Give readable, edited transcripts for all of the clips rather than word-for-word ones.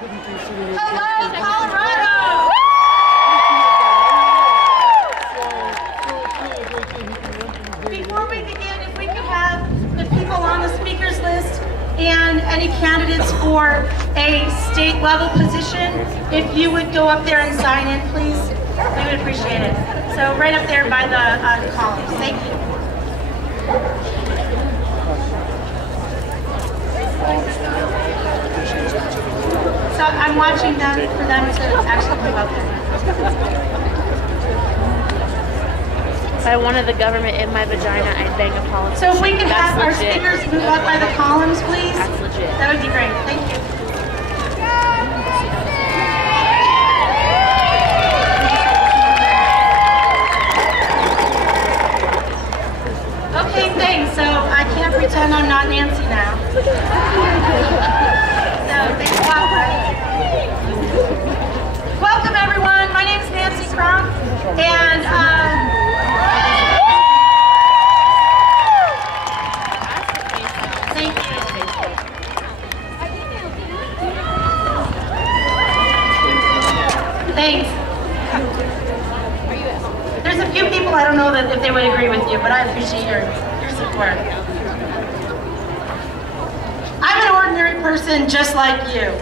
Hello, Colorado! Before we begin, if we could have the people on the speakers list and any candidates for a state level position, if you would go up there and sign in, please, we would appreciate it. So right up there by the columns. Thank you. So I'm watching them for them to actually move up there. If I wanted the government in my vagina, I'd bang a politician. So if we could have our speakers move up by the columns, please. That's legit. That would be great. Thank you. Okay, thanks. So I can't pretend I'm not Nancy now. So thanks a lot, Brett. Welcome, everyone. My name is Nancy Cronk, and thank you. Thanks. There's a few people I don't know that if they would agree with you, but I appreciate your support. I'm an ordinary person just like you.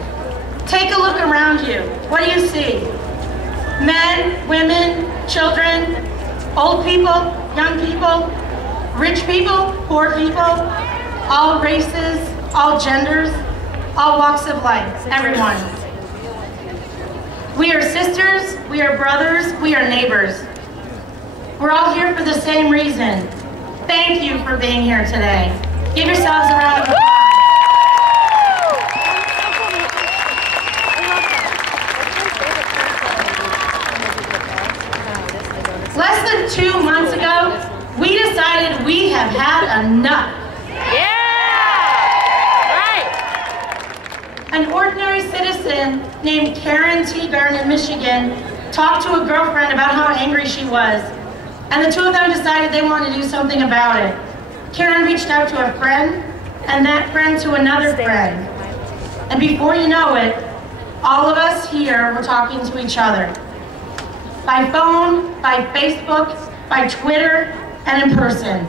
Take a look around you. What do you see? Men, women, children, old people, young people, rich people, poor people, all races, all genders, all walks of life, everyone. We are sisters, we are brothers, we are neighbors. We're all here for the same reason. Thank you for being here today. Give yourselves a round of applause. Less than 2 months ago, we decided we have had enough. Yeah! Right! An ordinary citizen named Karen Teagarden in Michigan talked to a girlfriend about how angry she was, and the two of them decided they wanted to do something about it. Karen reached out to a friend, and that friend to another friend. And before you know it, all of us here were talking to each other. By phone, by Facebook, by Twitter, and in person.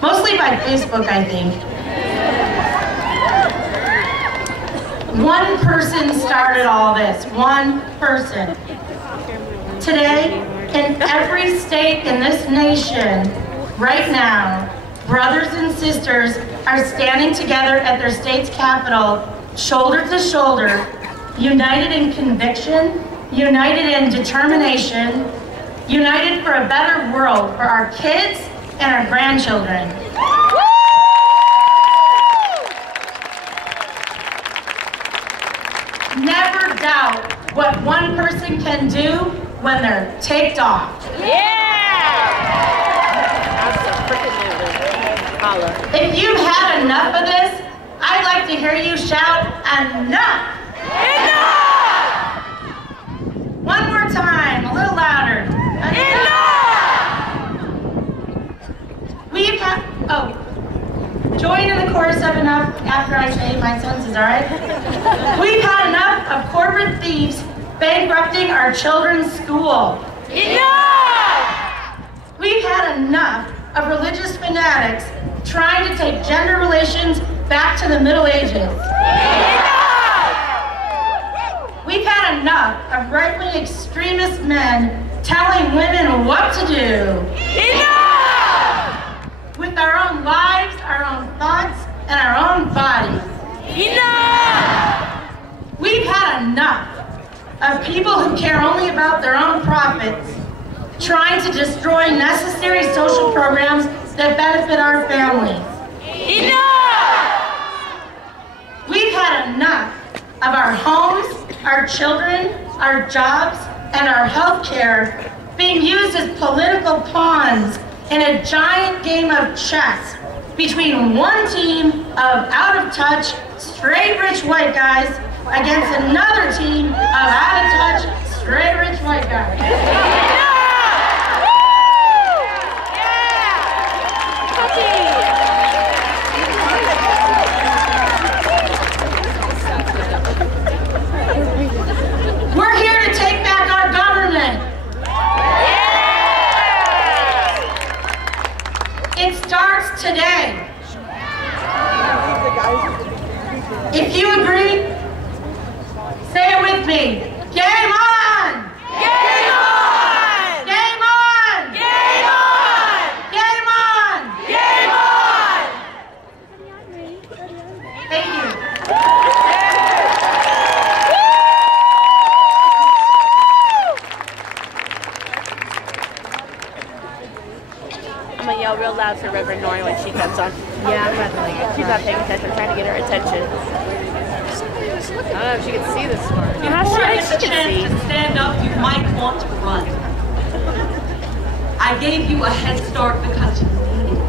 Mostly by Facebook, I think. One person started all this, one person. Today, in every state in this nation, right now, brothers and sisters are standing together at their state's capital, shoulder to shoulder, united in conviction, united in determination, united for a better world for our kids and our grandchildren. Never doubt what one person can do when they're ticked off. Yeah! Holla. If you've had enough of this, I'd like to hear you shout, enough! Enough! One more time, a little louder. Enough! We've had, join in the chorus of enough after I say my sentences, all right? We've had enough of corporate thieves bankrupting our children's school. Enough! We've had enough of religious fanatics trying to take gender relations back to the Middle Ages. Enough! We've had enough of right-wing extremist men telling women what to do. Enough! With our own lives, our own thoughts, and our own bodies. Enough! We've had enough of people who care only about their own profits, trying to destroy necessary social programs that benefit our families. Enough! We've had enough of our homes, our children, our jobs, and our health care being used as political pawns in a giant game of chess between one team of out-of-touch, straight rich white guys against another team of out-of-touch, straight rich white guys. me. Game on! Game on! Game on! Game on! Game on! Game on! Thank you. I'm gonna yell real loud for Reverend Nori when she comes on. Yeah, I'm not like she's not paying attention. I'm trying to get her attention. I don't know if she can see this far. Before I get the she can chance see. to stand up, you might want to run. I gave you a head start because you needed it.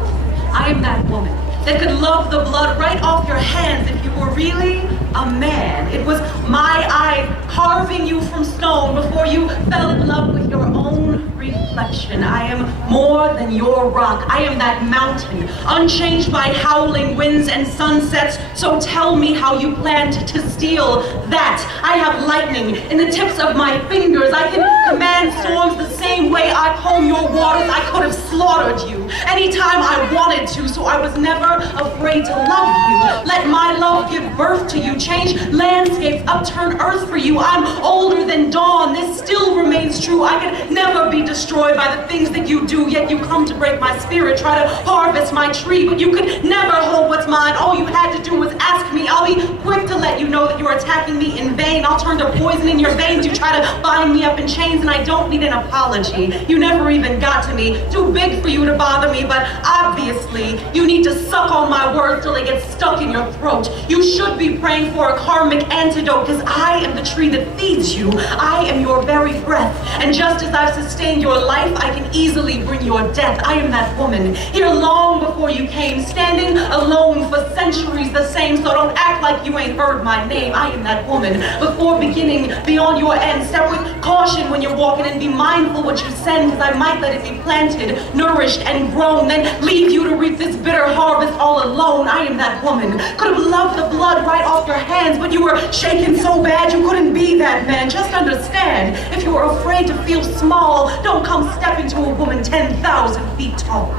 I am that woman that could love the blood right off your hands if you were really a man. It was my eye carving you from stone before you fell in love with your own reflection. I am more than your rock. I am that mountain, unchanged by howling winds and sunsets. So tell me how you planned to steal that. I have lightning in the tips of my fingers. I can command storms the same way I comb your waters. I could have slaughtered you anytime I wanted to, so I was never afraid to love you. Let my love give birth to you, change landscapes, upturn earth for you. I'm older than dawn. This still remains true. I can never be destroyed by the things that you do, yet you come to break my spirit, try to harvest my tree, but you could never hold what's mine. All you had to do was ask me. I'll be quick to let you know that you're attacking me in vain. I'll turn to poison in your veins. You try to bind me up in chains, and I don't need an apology. You never even got to me. Too big for you to bother me, but obviously you need to suck on my words till they get stuck in your throat. You should be praying for a karmic antidote, because I am the tree that feeds you. I am your very breath, and just as I've sustained your life, I can easily bring your death. I am that woman, here long before you came, standing alone for centuries the same, so don't act like you ain't heard my name. I am that woman, before beginning, beyond your end. Step with caution when you're walking, and be mindful what you send, because I might let it be planted, nourished, and grown, then leave you to reap this bitter harvest all alone. I am that woman, could have loved the blood right off your hands, but you were shaking so bad you couldn't be that man. Just understand, if you are afraid to feel small, don't come step into a woman 10,000 feet tall.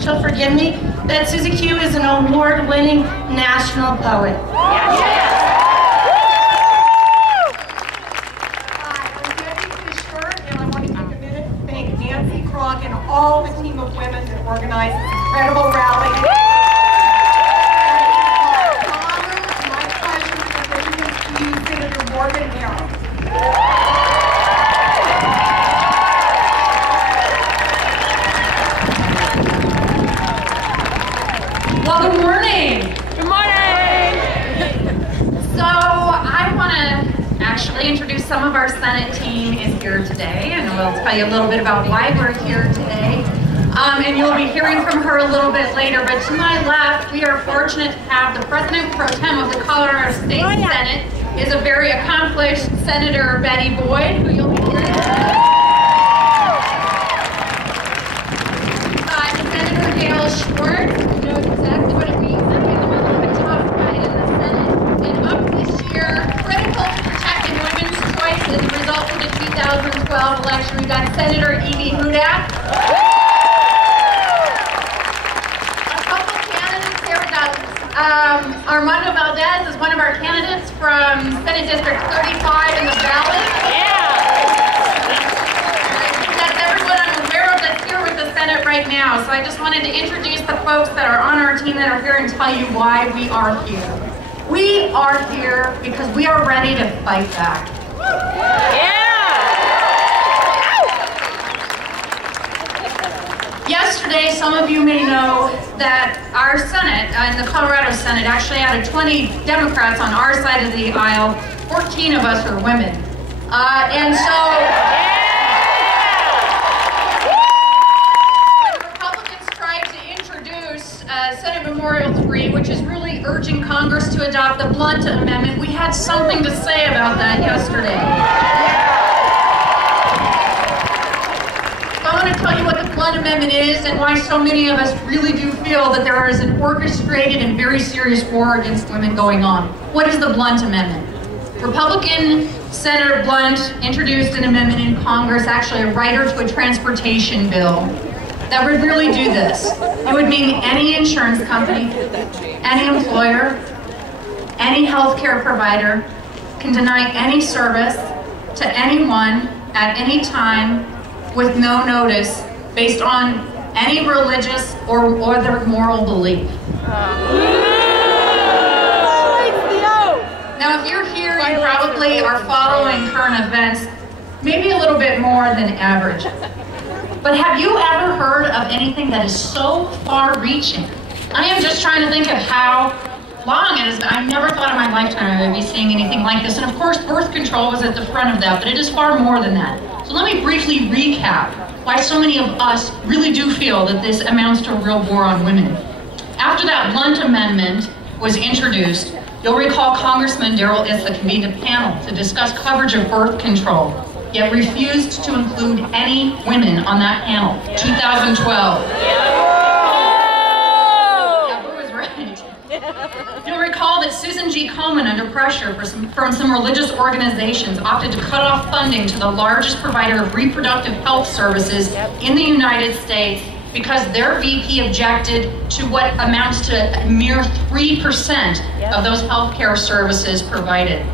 She'll forgive me, that Susie Q is an award-winning national poet. Hi, I'm Debbie Fisher, and I want to take a minute to thank Nancy Krog and all the team of women that organized this incredible rally. It's my pleasure to introduce to you Senator Morgan Merrill. Well, good morning. Good morning. So I want to actually introduce some of our Senate team is here today, and we'll tell you a little bit about why we're here today. And you'll be hearing from her a little bit later, but to my left, we are fortunate to have the President Pro Tem of the Colorado State Senate, is a very accomplished Senator Betty Boyd, who you'll be hearing from. Senator Gail Schwartz knows exactly what it means to be in the middle of a tough fight in the Senate. And up this year, critical to protecting women's choice as a result of the 2012 election, we've got Senator Evie Hudak. A couple candidates here. We've got Armando Valdez is one of our candidates from Senate District 35 in the Valley. That's everyone I'm aware of that's here with the Senate right now. So I just wanted to introduce the folks that are on our team that are here and tell you why we are here. We are here because we are ready to fight back. Yesterday, some of you may know that our Senate, in the Colorado Senate, actually out of 20 Democrats on our side of the aisle, 14 of us are women. And so, when Republicans tried to introduce Senate Memorial 3, which is really urging Congress to adopt the Blunt Amendment, we had something to say about that yesterday. So I want to tell you what the Blunt Amendment is and why so many of us really do feel that there is an orchestrated and very serious war against women going on. What is the Blunt Amendment? Republican Senator Blunt introduced an amendment in Congress, actually a writer to a transportation bill, that would really do this. It would mean any insurance company, any employer, any healthcare provider can deny any service to anyone at any time with no notice based on any religious or other moral belief. Now, if you're here, you probably are following current events, maybe a little bit more than average. But have you ever heard of anything that is so far-reaching? I am just trying to think of how long it is. I never thought in my lifetime I would be seeing anything like this. And of course, birth control was at the front of that, but it is far more than that. So let me briefly recap why so many of us really do feel that this amounts to a real war on women. After that Blunt Amendment was introduced, you'll recall Congressman Darrell Issa convened a panel to discuss coverage of birth control, yet refused to include any women on that panel. 2012. Deborah was right. You'll recall that Susan G. Komen, under pressure from some religious organizations, opted to cut off funding to the largest provider of reproductive health services in the United States because their VP objected to what amounts to a mere 3% of those health care services provided.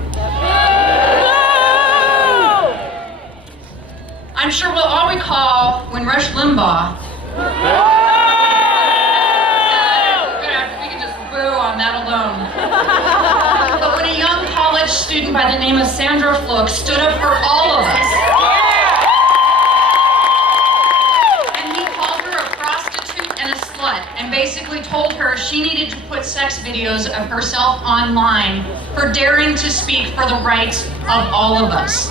I'm sure we'll all recall when Rush Limbaugh, we can just boo on that alone. But when a young college student by the name of Sandra Fluke stood up for all of us, and basically told her she needed to put sex videos of herself online for daring to speak for the rights of all of us.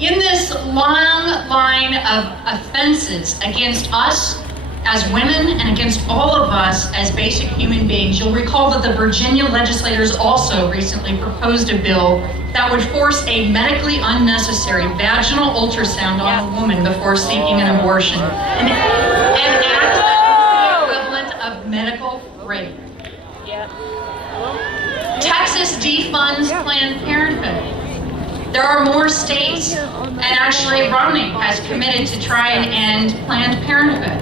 In this long line of offenses against us as women and against all of us as basic human beings, you'll recall that the Virginia legislators also recently proposed a bill that would force a medically unnecessary vaginal ultrasound on a woman before seeking an abortion. An act that is the equivalent of medical rape. Texas defunds Planned Parenthood. There are more states, and actually Romney has committed to try and end Planned Parenthood.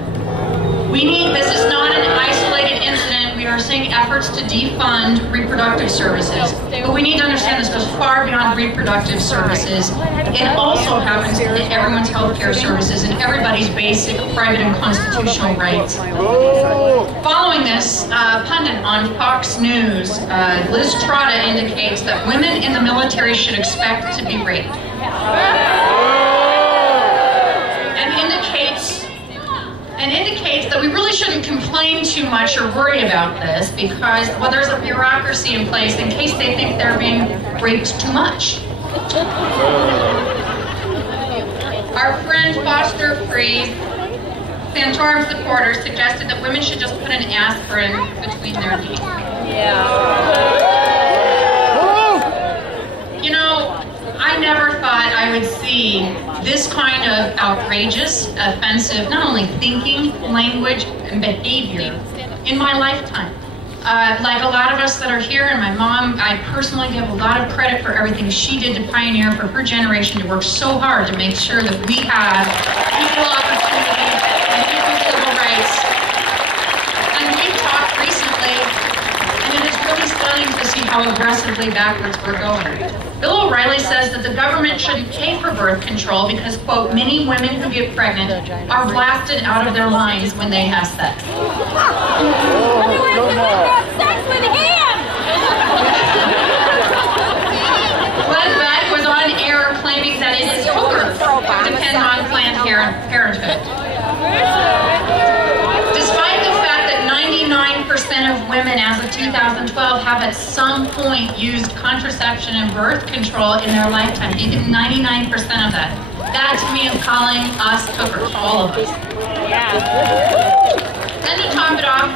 This is not an isolated incident. We are seeing efforts to defund reproductive services. But we need to understand this goes far beyond reproductive services. It also happens to everyone's health care services and everybody's basic private and constitutional rights. Following this, pundit on Fox News, Liz Trotta indicates that women in the military should expect to be raped. And indicates that we really shouldn't complain too much or worry about this because, well, there's a bureaucracy in place in case they think they're being raped too much. Our friend Foster Freeze, Santorum supporter, suggested that women should just put an aspirin between their teeth. You know, I never thought I would see this kind of outrageous, offensive, not only thinking, language, and behavior in my lifetime. Like a lot of us that are here, and my mom, I personally give a lot of credit for everything she did to pioneer for her generation to work so hard to make sure that we have equal opportunities and equal civil rights. And we've talked recently, and it is really stunning to see how aggressively backwards we're going. Bill O'Reilly says that the government shouldn't pay for birth control because, quote, many women who get pregnant are blasted out of their minds when they have sex. Glenn Beck was on air claiming that it is over to depend on Planned Parenthood. Despite the fact that 99% of women as of 2012 have a at some point used contraception and birth control in their lifetime. You get 99% of that. That to me is calling us cookers, all of us. Yeah. Then to top it off,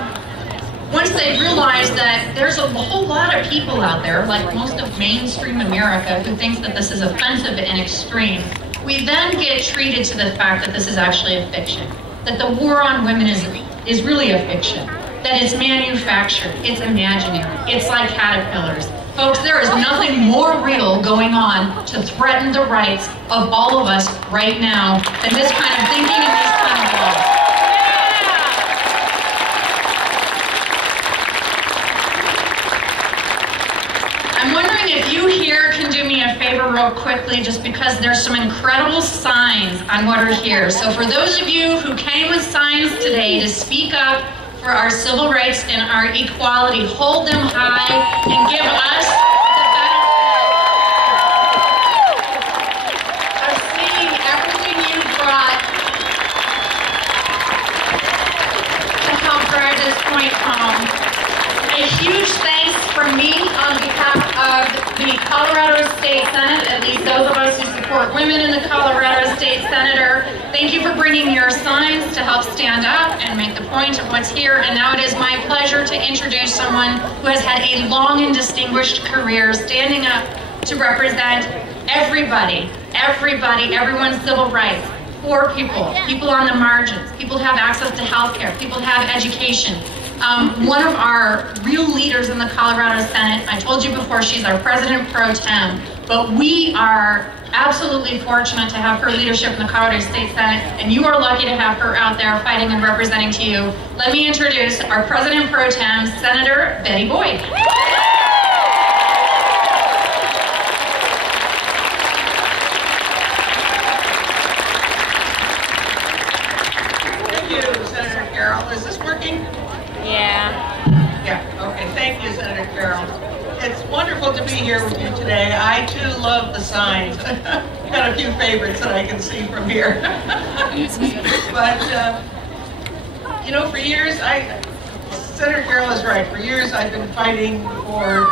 once they realize that there's a whole lot of people out there, like most of mainstream America, who thinks that this is offensive and extreme, we then get treated to the fact that this is actually a fiction. That the war on women is really a fiction. That it's manufactured, it's imaginary, it's like caterpillars. Folks, there is nothing more real going on to threaten the rights of all of us right now than this kind of thinking and these kind of laws. I'm wondering if you here can do me a favor real quickly, just because there's some incredible signs on what are here. So for those of you who came with signs today to speak up for our civil rights and our equality, hold them high and give us the benefit of seeing everything you brought to help drive this point home. A huge thanks from me on behalf of the Colorado State Senate, at least those of us who support women in the Colorado State Senator. Thank you for bringing your signs to help stand up and make the point of what's here. And now it is my pleasure to introduce someone who has had a long and distinguished career standing up to represent everybody, everyone's civil rights. Poor people, people on the margins, people who have access to health care, people who have education. One of our real leaders in the Colorado Senate, I told you before, she's our president pro tem, but we are absolutely fortunate to have her leadership in the Colorado State Senate, and you are lucky to have her out there fighting and representing to you. Let me introduce our president pro tem, Senator Betty Boyd. Thank you, Senator Carroll. Is this working? Yeah. Yeah, okay. Thank you, Senator Carroll. It's wonderful to be here with you today. I, too, love the signs. Got a few favorites that I can see from here. But, you know, for years, Senator Carroll is right. For years, I've been fighting for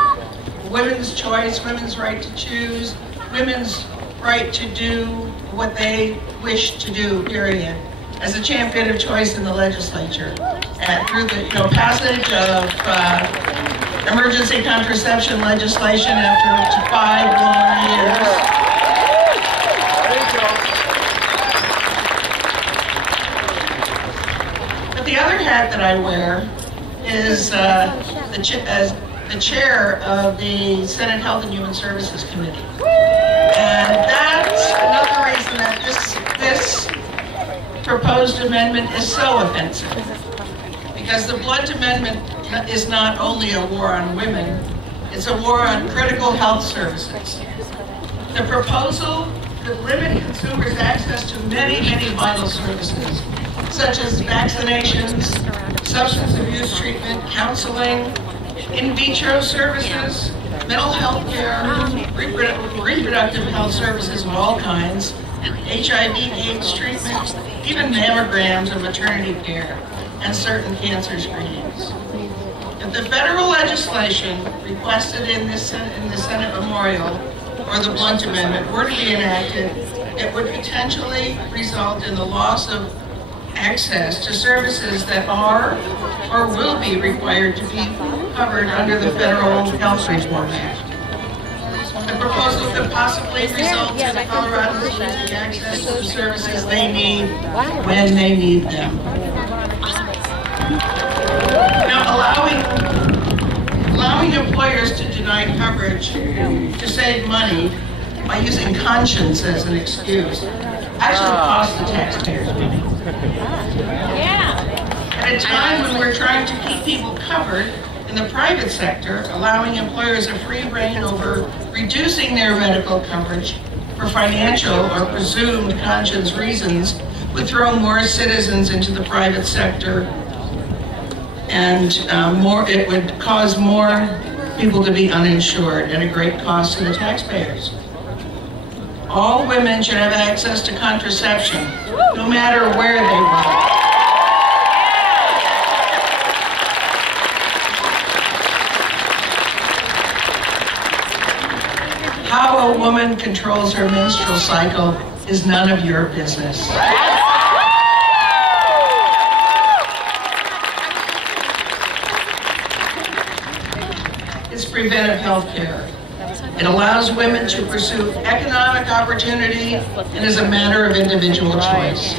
women's choice, women's right to choose, women's right to do what they wish to do, period, as a champion of choice in the legislature. And through the passage of emergency contraception legislation after 5 long years. But the other hat that I wear is the chair of the Senate Health and Human Services Committee. And that's another reason that this proposed amendment is so offensive. Because the Blunt Amendment is not only a war on women, it's a war on critical health services. The proposal could limit consumers' access to many, many vital services, such as vaccinations, substance abuse treatment, counseling, in vitro services, mental health care, reproductive health services of all kinds, HIV/AIDS treatment, even mammograms and maternity care, and certain cancer screenings. If the federal legislation requested in the Senate memorial, or the Blunt Amendment, were to be enacted, it would potentially result in the loss of access to services that are or will be required to be covered under the Federal Health Reform Act. The proposal could possibly result in the Coloradans losing access to the services they need when they need them. Now, allowing employers to deny coverage to save money by using conscience as an excuse actually costs the taxpayers money. At a time when we're trying to keep people covered in the private sector, allowing employers a free rein over reducing their medical coverage for financial or presumed conscience reasons would throw more citizens into the private sector, and it would cause more people to be uninsured at a great cost to the taxpayers. All women should have access to contraception, no matter where they work. How a woman controls her menstrual cycle is none of your business. It's preventive health care. It allows women to pursue economic opportunity and is a matter of individual choice.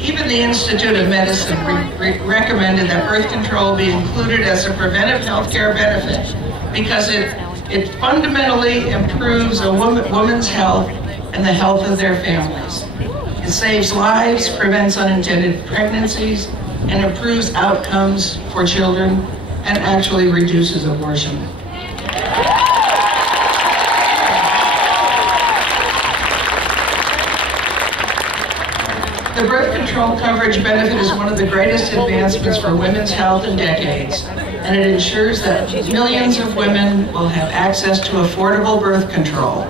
Even the Institute of Medicine recommended that birth control be included as a preventive health care benefit because it fundamentally improves a woman's health and the health of their families. It saves lives, prevents unintended pregnancies, and improves outcomes for children, and actually reduces abortion. The birth control coverage benefit is one of the greatest advancements for women's health in decades, and it ensures that millions of women will have access to affordable birth control.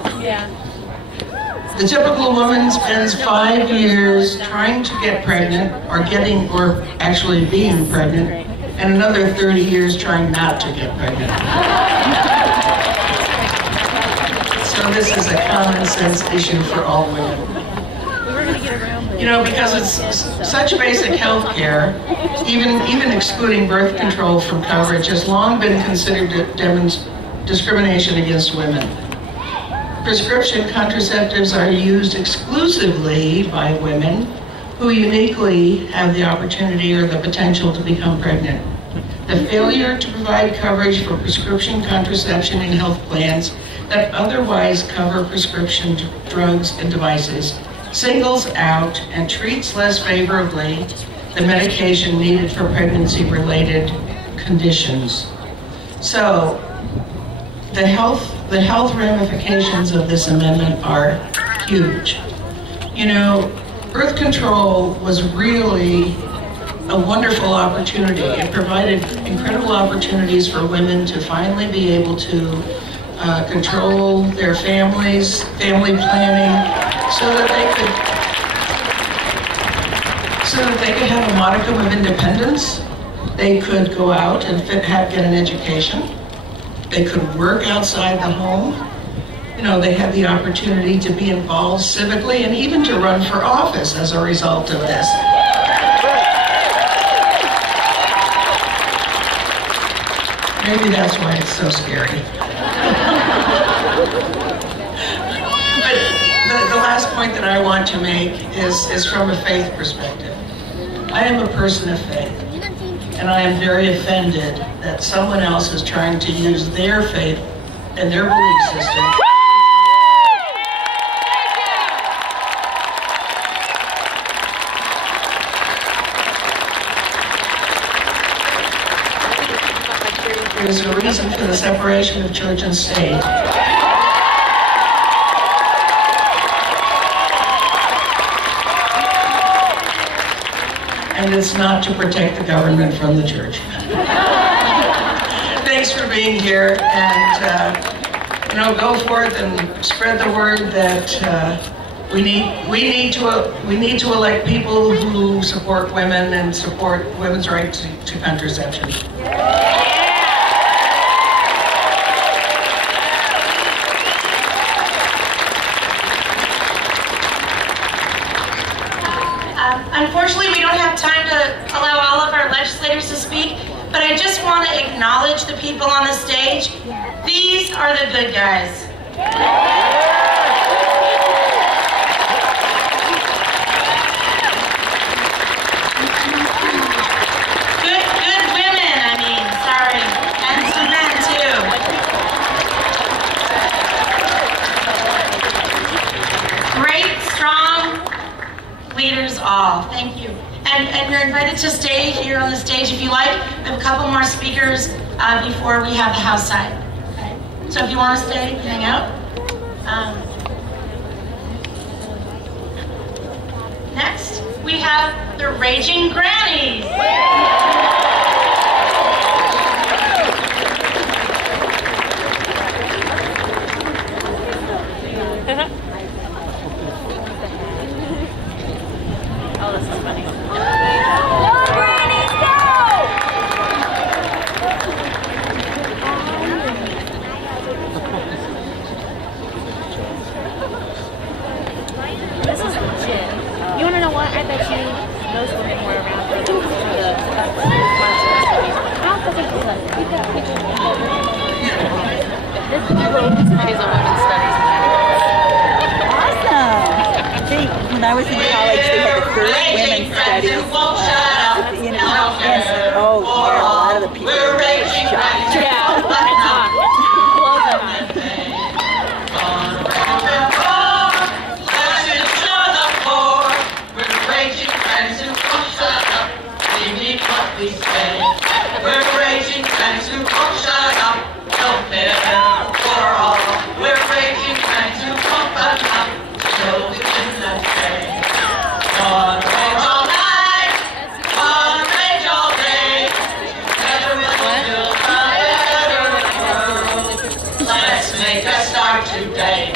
The typical woman spends 5 years trying to get pregnant, or actually being pregnant, and another 30 years trying not to get pregnant. So this is a common sense issue for all women. You know, because it's such basic health care, even excluding birth control from coverage has long been considered discrimination against women. Prescription contraceptives are used exclusively by women who uniquely have the opportunity or the potential to become pregnant. The failure to provide coverage for prescription contraception in health plans that otherwise cover prescription drugs and devices singles out and treats less favorably the medication needed for pregnancy-related conditions. So, the health ramifications of this amendment are huge. You know, birth control was really a wonderful opportunity. It provided incredible opportunities for women to finally be able to control their families, family planning, so that they could have a modicum of independence. They could go out and get an education. They could work outside the home. You know, they had the opportunity to be involved civically and even to run for office as a result of this. Maybe that's why it's so scary. But the last point that I want to make is from a faith perspective. I am a person of faith, and I am very offended that someone else is trying to use their faith and their belief system as a reason for the separation of church and state. And it's not to protect the government from the church. Thanks for being here, and you know, go forth and spread the word that we need to elect people who support women and support women's right to contraception. Unfortunately, we don't have time to allow all of our legislators to speak, but I just want to acknowledge the people on the stage. These are the good guys. Good women, I mean, sorry. And some men, too. Great, strong leaders all. Thank you. And you're invited to stay here on the stage if you like. We have a couple more speakers before we have the house side. Okay? So if you want to stay, hang out. Next, we have the Raging Grannies. Oh, that's so funny. was in college, they had the first women's studies. You know, and oh, yeah, a lot of the people were shocked. Yeah, it's hot. Blow them up. We say we're raging fans who won't shut up. No fair for all. We're raging fans who won't shut up. So we can say, on rage all night, on rage all day. Together we'll build a better world. Let's make a start today.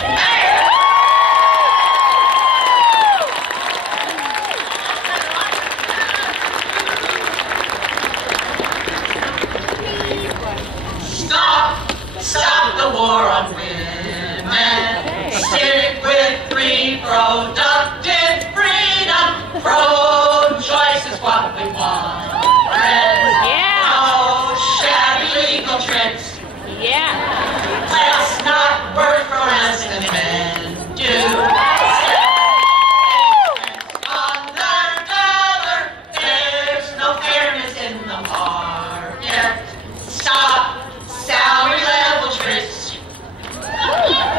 Stop the war on women. Stick with reproductive freedom. Pro-choice is what we want. No shabby legal tricks. Let's not work for less than men do. On their dollar, there's no fairness in the market. Stop salary level tricks.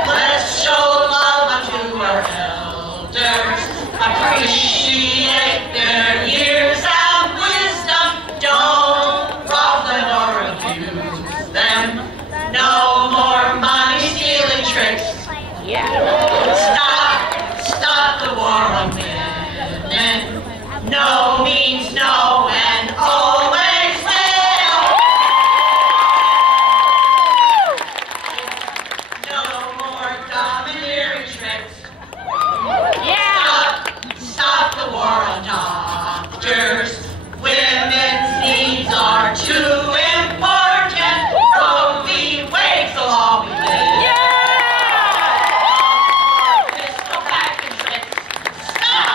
Let's show love unto our elders. Appreciate their years of wisdom. Don't rob them or abuse them. No more money stealing tricks. Stop the war on women. No means no and always will. No more domineering tricks. Stop the war on doctors. Women's needs are too important. Roe v. Wade's the law we live. Pistol packing tricks. Stop.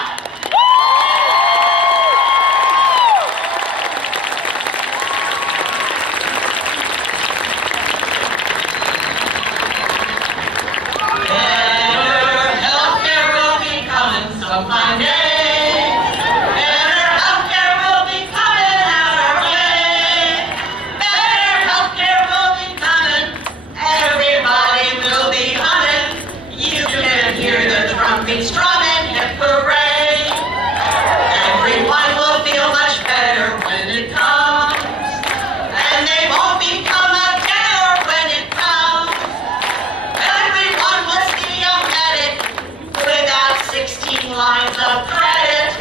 Better healthcare will be coming some Monday. Better healthcare will be coming our way. Better healthcare will be coming. Everybody will be humming. You can hear the trumpet strumming, hip hooray. Everyone will feel much better when it comes. And they won't become a terror when it comes. Everyone will see a medic without 16 lines of credit.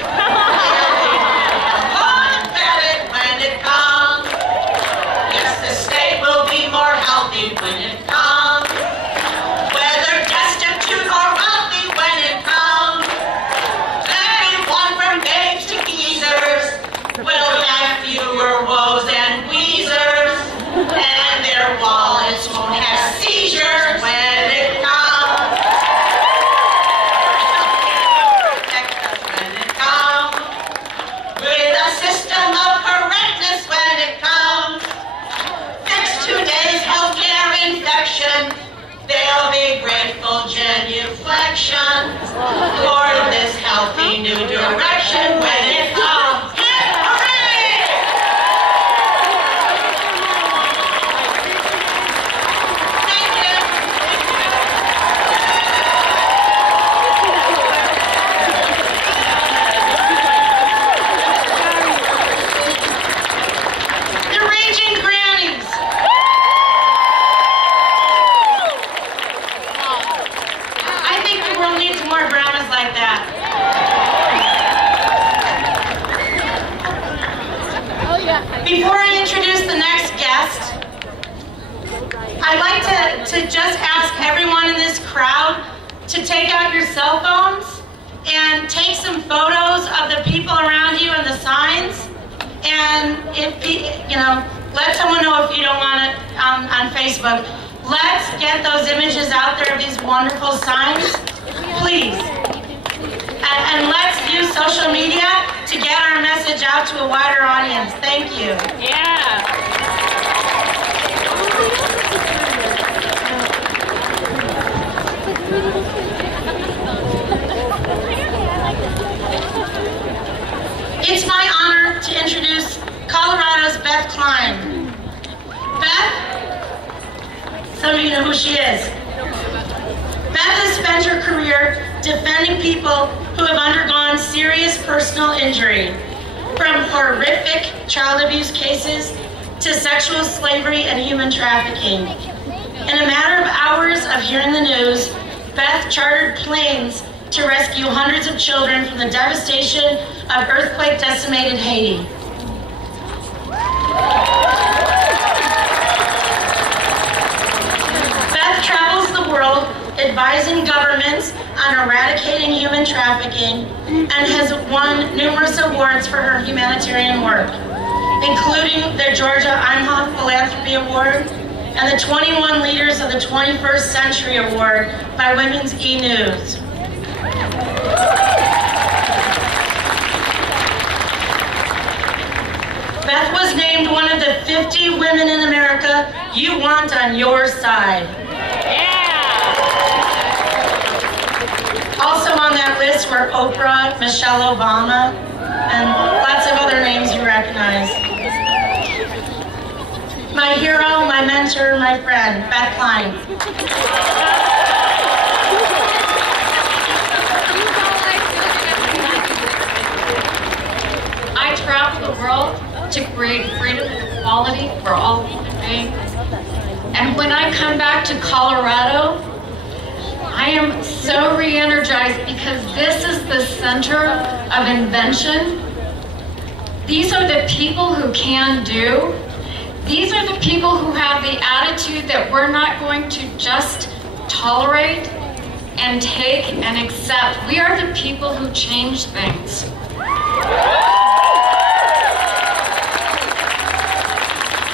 Everyone get it when it comes. Yes, the state will be more healthy when it comes. Whether destitute or wealthy when it comes. Everyone from babes to geezers will have fewer woes and wheezers. And their wallets won't have seizures when it comes. Protect us when it comes. With a system of correctness when it comes. Fix today's healthcare infection. They'll be grateful genuflection for this healthy new direction when it comes. Hip hooray! Thank you. The Raging Grannies. I think the world needs more grandmas like that. Before I introduce the next guest, I'd like to just ask everyone in this crowd to take out your cell phones and take some photos of the people around you and the signs. And if let someone know if you don't want it on Facebook. Let's get those images out there of these wonderful signs, please. And let's use social media to get our message out to a wider audience. Thank you. Yeah. Some of you know who she is. Beth has spent her career defending people who have undergone serious personal injury, from horrific child abuse cases to sexual slavery and human trafficking. In a matter of hours of hearing the news, Beth chartered planes to rescue hundreds of children from the devastation of earthquake-decimated Haiti. Beth travels the world advising governments on eradicating human trafficking and has won numerous awards for her humanitarian work, including the Georgia Imhoff Philanthropy Award and the 21 Leaders of the 21st Century Award by Women's E-News. Beth was named one of the 50 women in America you want on your side. Also on that list were Oprah, Michelle Obama, and lots of other names you recognize. My hero, my mentor, my friend, Beth Klein. I travel the world to create freedom and equality for all human beings. And when I come back to Colorado, I am so re-energized because this is the center of invention. These are the people who can do. These are the people who have the attitude that we're not going to just tolerate and take and accept. We are the people who change things.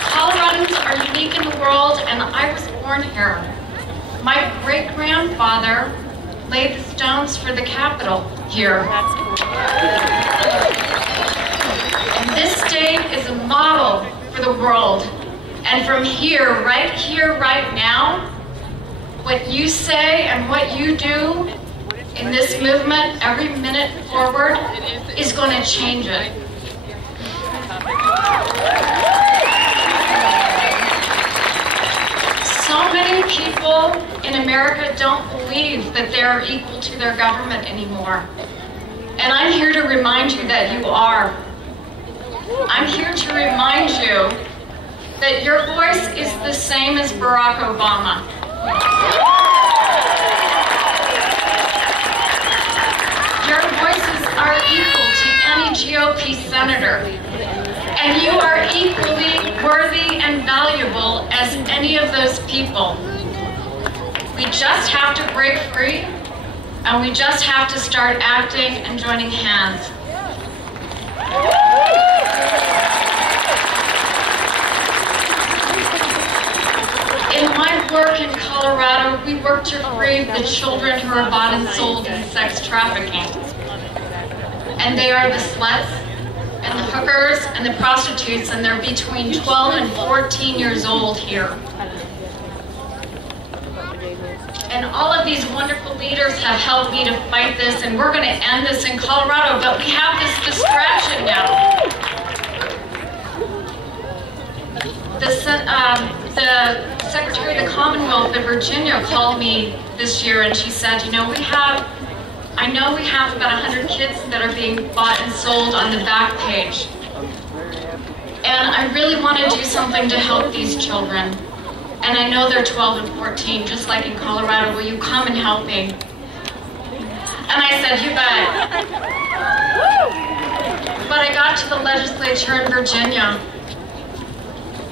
Coloradans are unique in the world, and I was born here. My great-grandfather laid the stones for the Capitol here. And this state is a model for the world. And from here, right now, what you say and what you do in this movement every minute forward is going to change it. So many people in America don't believe that they are equal to their government anymore. And I'm here to remind you that you are. I'm here to remind you that your voice is the same as Barack Obama. Your voices are equal to any GOP senator. And you are equally worthy and valuable as any of those people. We just have to break free, and we just have to start acting and joining hands. In my work in Colorado, we work to free the children who are bought and sold in sex trafficking. And they are the sluts, and the hookers, and the prostitutes, and they're between 12 and 14 years old here. And all of these wonderful leaders have helped me to fight this, and we're going to end this in Colorado, but we have this distraction now. The Secretary of the Commonwealth of Virginia called me this year, and she said, you know, I know we have about 100 kids that are being bought and sold on the back page. And I really want to do something to help these children. And I know they're 12 and 14, just like in Colorado. Will you come and help me? And I said, you bet. But I got to the legislature in Virginia,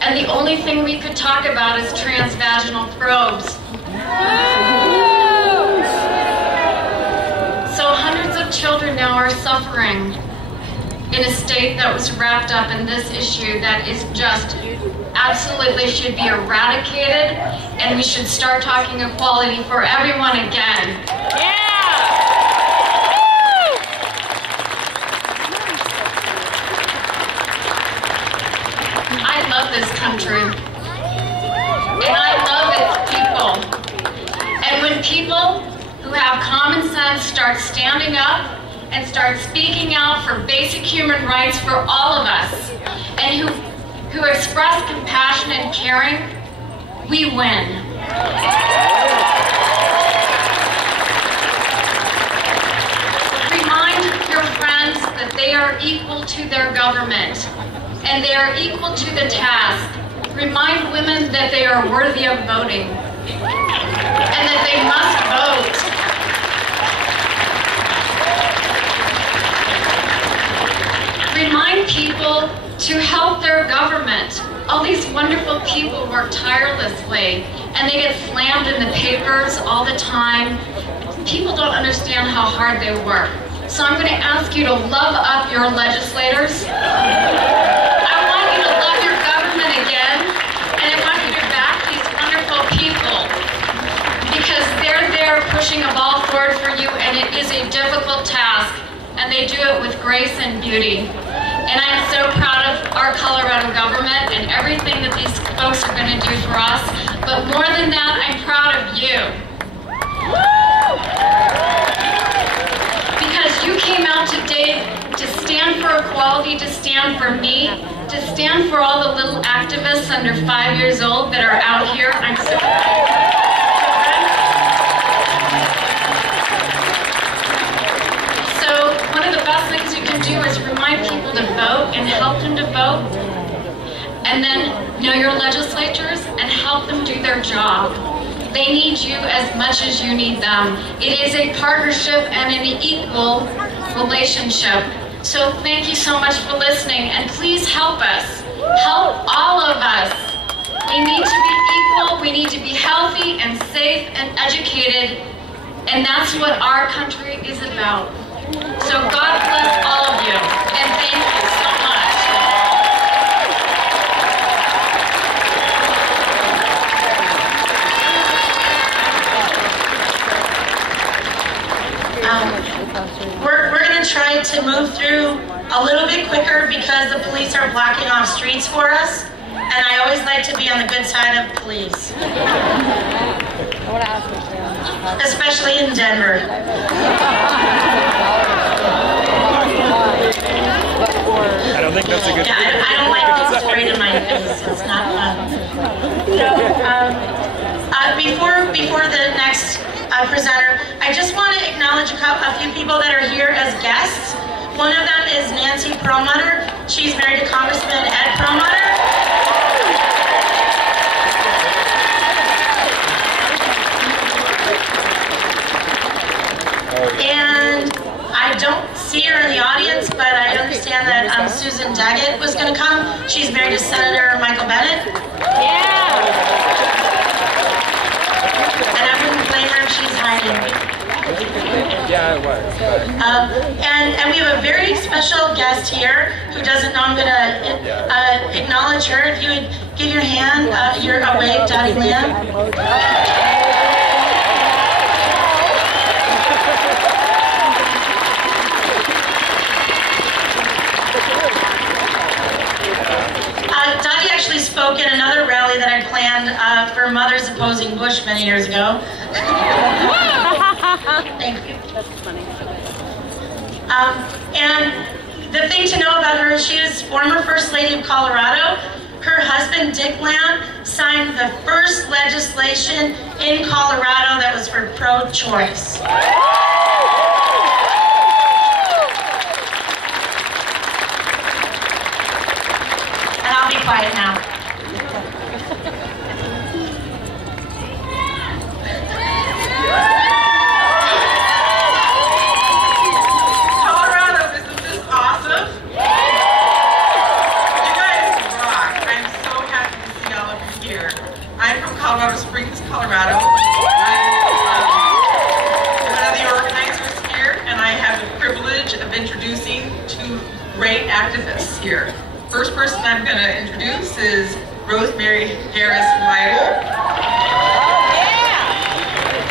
and the only thing we could talk about is transvaginal probes. So hundreds of children now are suffering in a state that was wrapped up in this issue that is just absolutely should be eradicated, and we should start talking equality for everyone again. I love this country, and I love its people. And when people who have common sense start standing up and start speaking out for basic human rights for all of us, and who express compassion and caring, we win. Remind your friends that they are equal to their government and they are equal to the task. Remind women that they are worthy of voting and that they must vote. Remind people to help their government. All these wonderful people work tirelessly and they get slammed in the papers all the time. People don't understand how hard they work. So I'm going to ask you to love up your legislators. I want you to love your government again, and I want you to back these wonderful people because they're there pushing a ball forward for you, and it is a difficult task, and they do it with grace and beauty. And I'm so proud of our Colorado government and everything that these folks are going to do for us. But more than that, I'm proud of you. Because you came out today to stand for equality, to stand for me, to stand for all the little activists under 5 years old that are out here. I'm so proud. So one of the best things you can do is remind people to vote and help them to vote. And then know your legislators and help them do their job. They need you as much as you need them. It is a partnership and an equal relationship. So thank you so much for listening, and please help us. Help all of us. We need to be equal, we need to be healthy and safe and educated, and that's what our country is about. So God bless all of you, and thank you so much. We're going to try to move through a little bit quicker because the police are blocking off streets for us, and I always like to be on the good side of the police. Especially in Denver. I don't think that's a good thing. Yeah, I don't like being sprayed in my face. It's not fun. So, before the next presenter, I just want to acknowledge a few people that are here as guests. One of them is Nancy Perlmutter. She's married to Congressman Ed Perlmutter. And I don't see her in the audience, but I understand that Susan Daggett was going to come. She's married to Senator Michael Bennett. Yeah. And I wouldn't blame her if she's hiding. Yeah, it was. And we have a very special guest here who doesn't know I'm going to acknowledge her. If you would give your hand, your wave, Dottie Lamb. Dottie actually spoke in another rally that I planned for mothers opposing Bush many years ago. Thank you. That's funny. And the thing to know about her is she was former First Lady of Colorado. Her husband, Dick Lamb, signed the first legislation in Colorado that was for pro-choice. And I'll be quiet now. Colorado, isn't this awesome? You guys rock. I'm so happy to see all of you here. I'm from Colorado Springs, Colorado. I'm one of the organizers here, and I have the privilege of introducing two great activists here. First person I'm going to introduce is Rosemary Harris-Weigel.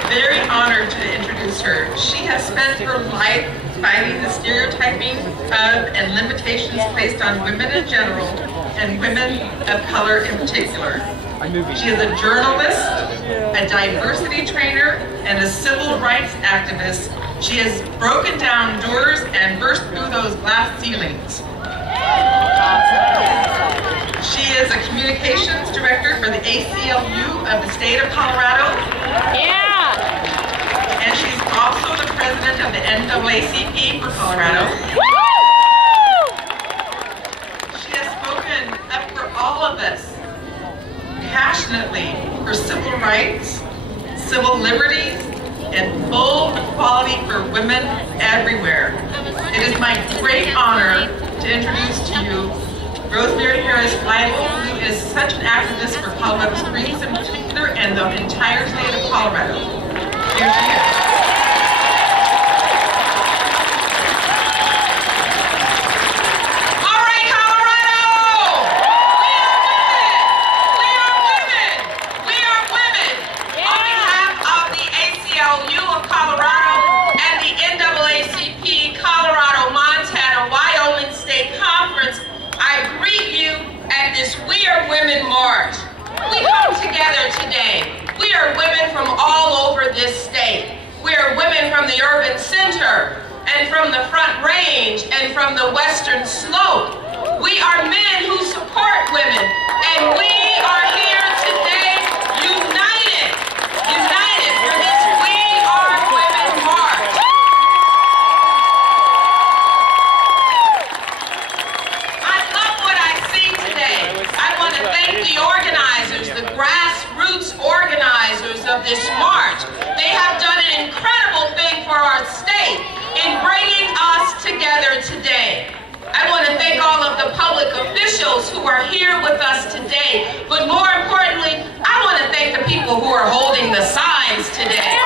Very honored to introduce her. She has spent her life fighting the stereotyping of and limitations placed on women in general and women of color in particular. She is a journalist, a diversity trainer, and a civil rights activist. She has broken down doors and burst through those glass ceilings. She is a communications director director for the ACLU of the state of Colorado. Yeah! And she's also the president of the NAACP for Colorado. Woo! She has spoken up for all of us passionately for civil rights, civil liberties, and full equality for women everywhere. It is my great honor to introduce to you Rosemary Harris-Lytle, who is such an activist for Colorado Springs in particular and the entire state of Colorado. Here she is. All right, Colorado! We are women! We are women! We are women! On behalf of the ACLU of Colorado and the NAACP Colorado, Montana, Wyoming State Conference, I greet you at this We Are Women March. We come together today. We are women from all over this state. We are women from the urban center and from the Front Range and from the Western Slope. We are men who support women, and we are here today united for this We Are Women March. I love what I see today. I want to thank the organizers, the grassroots organizers of this march. They have done an incredible thing for our state in bringing us together today. I want to thank all of the public officials who are here with us today, but more importantly, I want to thank the people who are holding the signs today.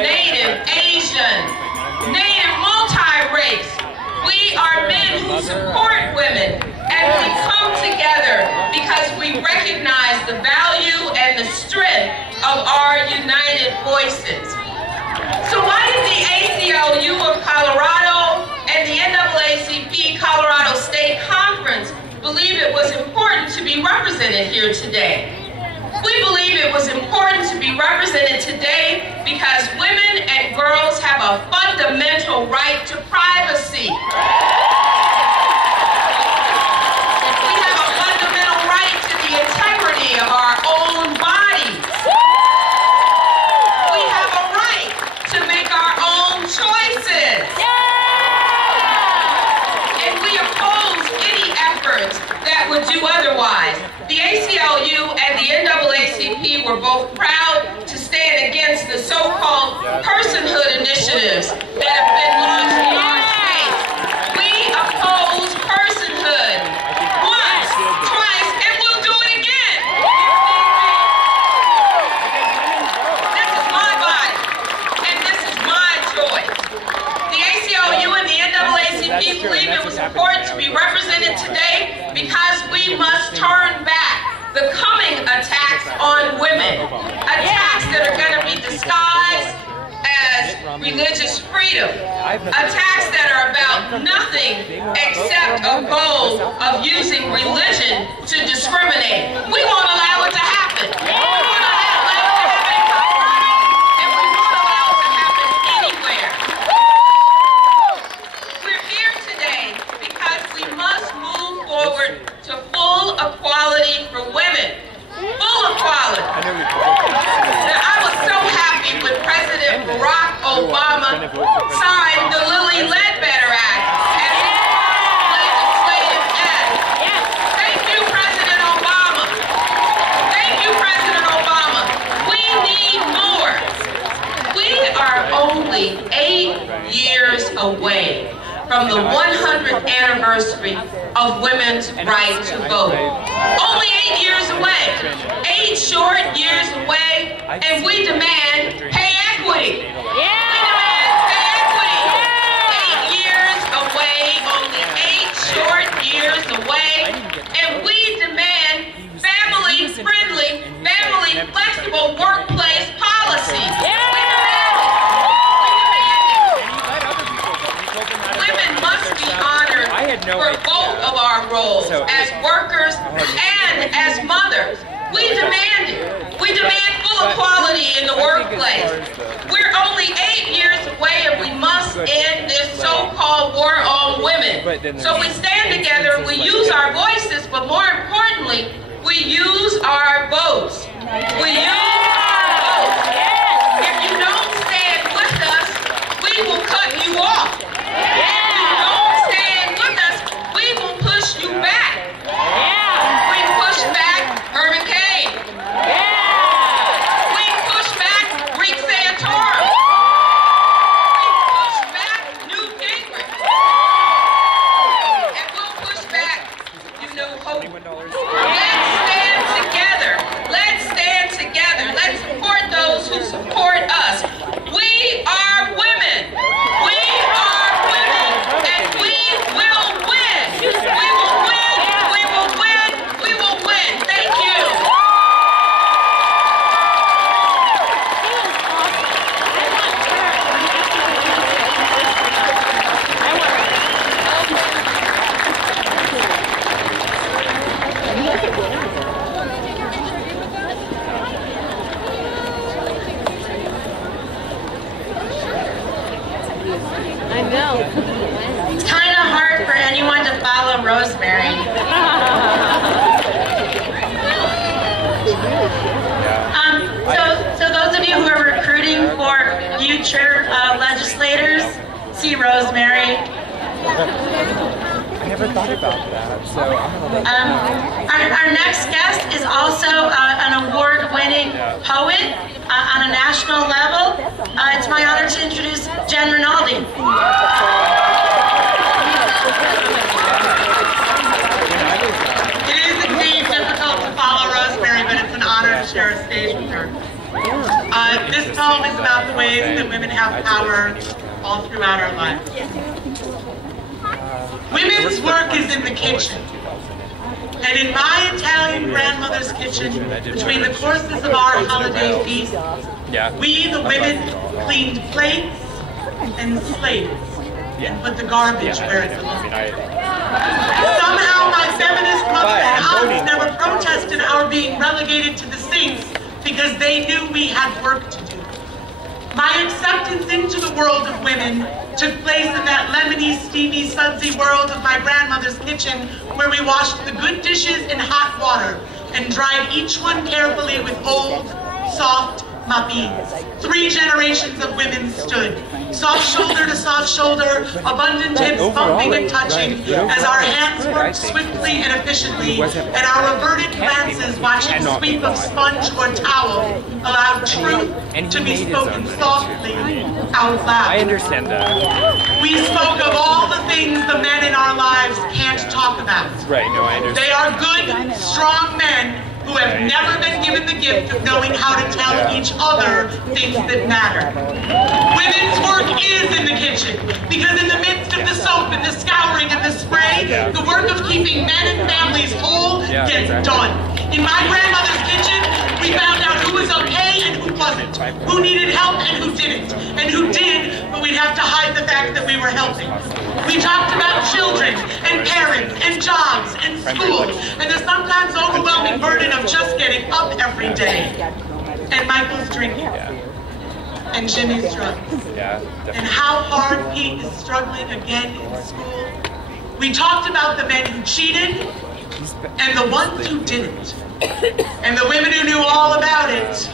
Native, Asian, Native, multi-race. We are men who support women, and we come together because we recognize the value and the strength of our united voices. So why did the ACLU of Colorado and the NAACP Colorado State Conference believe it was important to be represented here today? We believe it was important to be represented today because women and girls have a fundamental right to privacy. We have a fundamental right to the integrity of our own bodies. We have a right to make our own choices. And we oppose any efforts that would do otherwise. The ACLU and the NAACP were both proud to stand against the so-called personhood initiatives that have been launched in our state. We oppose personhood once, twice, and we'll do it again. This is my body, and this is my choice. The ACLU and the NAACP believe it was important to be represented today because we must turn back the coming attacks on women, attacks that are going to be disguised as religious freedom, attacks that are about nothing except a goal of using religion to discriminate. We won't allow it to happen. We won't allow it to happen in Colorado, and we won't allow it to happen anywhere. We're here today because we must move forward to full equality for women. Full equality. I was so happy when President Barack Obama signed the Lilly Ledbetter Act as his first legislative act. Thank you, President Obama. Thank you, President Obama. We need more. We are only 8 years away from the 100th anniversary of women's right to vote. Only 8 years away. 8 short years away, and we demand pay equity. We demand pay equity. 8 years away, only 8 short years away, and we demand family-friendly, family-flexible workplace policy. We demand it. Women must be honored for both of our roles as workers and as mothers. We demand it. We demand full equality in the workplace. We're only 8 years away, and we must But then So we stand together, we use our voices, but more importantly, we use our votes. We use our votes. If you don't stand with us, we will cut you off. If you don't stand with us, we will push you back. We push back Herman Cain. We push back Rick Santorum. We push back Newt Gingrich. And we'll push back, you know, hope. Let's stand together. Let's stand together. Let's support those who support us. We are women. We are women, and we will win. We will win. We will win. We will win. Thank you. I know. It's kind of hard for anyone to follow Rosemary. So those of you who are recruiting for future legislators, see Rosemary. I never thought about that. So I'm gonna Our next guest is also an award-winning poet on a national level. It's my honor to introduce Jen Rinaldi. It is indeed difficult to follow Rosemary, but it's an honor to share a stage with her. This poem is about the ways that women have power all throughout our lives. Women's work is in the kitchen. And in my Italian grandmother's kitchen, between the courses of our holiday feast, we, the women, cleaned plates and slates and put the garbage where it belonged. Somehow my feminist mother and aunts never protested our being relegated to the sinks because they knew we had work to do. My acceptance into the world of women took place in that lemony, steamy, sudsy world of my grandmother's kitchen where we washed the good dishes in hot water and dried each one carefully with old, soft mappies. 3 generations of women stood, soft shoulder to soft shoulder, abundant hips bumping and touching as our hands worked swiftly and efficiently, and our averted glances watching sweep of sponge or towel allowed truth to be spoken softly out loud. I understand that. We spoke of all the things the men in our lives can't talk about. Right, no, I understand. They are good, strong men who have never been given the gift of knowing how to tell each other things that matter. Women's work is in the kitchen, because in the midst of the soap and the scouring and the spray, the work of keeping men and families whole gets done. In my grandmother's kitchen, we found out who was okay and who wasn't, who needed help and who didn't, and who did, but we'd have to hide the fact that we were helping. We talked about children and parents and jobs and schools and the sometimes overwhelming burden of just getting up every day. And Michael's drinking. And Jimmy's drugs. And how hard Pete is struggling again in school. We talked about the men who cheated and the ones who didn't. And the women who knew all about it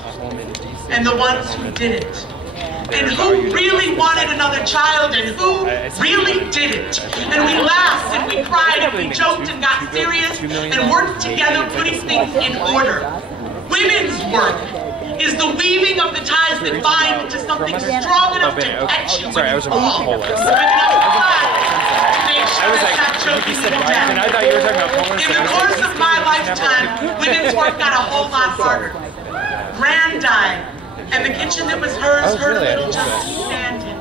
and the ones who didn't. And who really wanted another child and who really didn't. And we laughed and we cried and we joked and got serious and worked together putting things in order. Women's work is the weaving of the ties that bind into something strong enough to catch you when you fall. And I thought you were talking about Poland. In the course of my lifetime, women's work got a whole lot harder. Gran died, and the kitchen that was hers hurt a little just to stand in.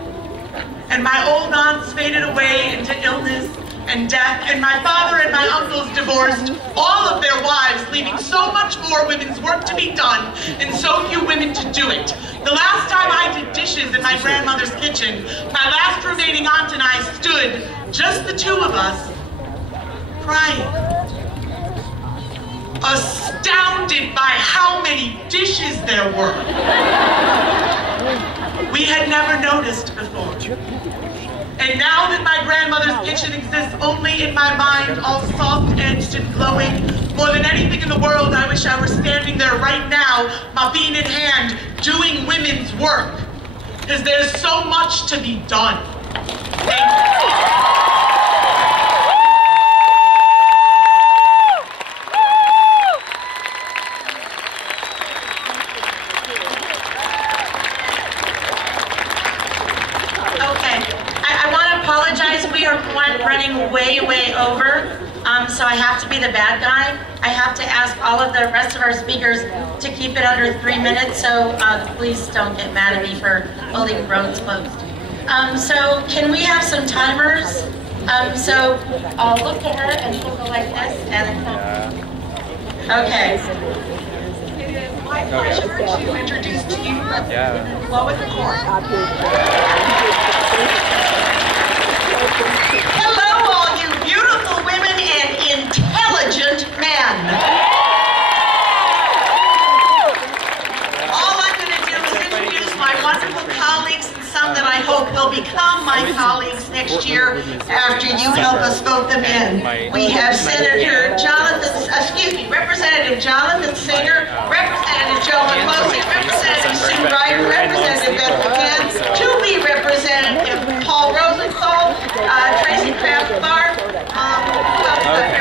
And my old aunts faded away into illness and death, and my father and my uncles divorced all of their wives, leaving so much more women's work to be done and so few women to do it. The last time I did dishes in my grandmother's kitchen, my last remaining aunt and I stood, just the 2 of us, crying, astounded by how many dishes there were. we had never noticed before. And now that my grandmother's kitchen exists only in my mind, all soft-edged and glowing, more than anything in the world, I wish I were standing there right now, my bean in hand, doing women's work. Because there's so much to be done. Thank you. Running way over, so I have to be the bad guy. I have to ask all of the rest of our speakers to keep it under 3 minutes, so please don't get mad at me for holding roads closed. So can we have some timers? So I'll look at her and she'll go like this, and okay. It is my pleasure to introduce to you Representative Lois Court. Hello, all you beautiful women and intelligent men. All I'm going to do is introduce my wonderful colleagues and some that I hope will become my colleagues next year after you help us vote them in. We have Representative Jonathan Singer, Representative Joe McCloskey, Representative Sue Ryder, Representative Beth McCann, to be Representative Paul Rosenthal, Tracy Kraft-Clark,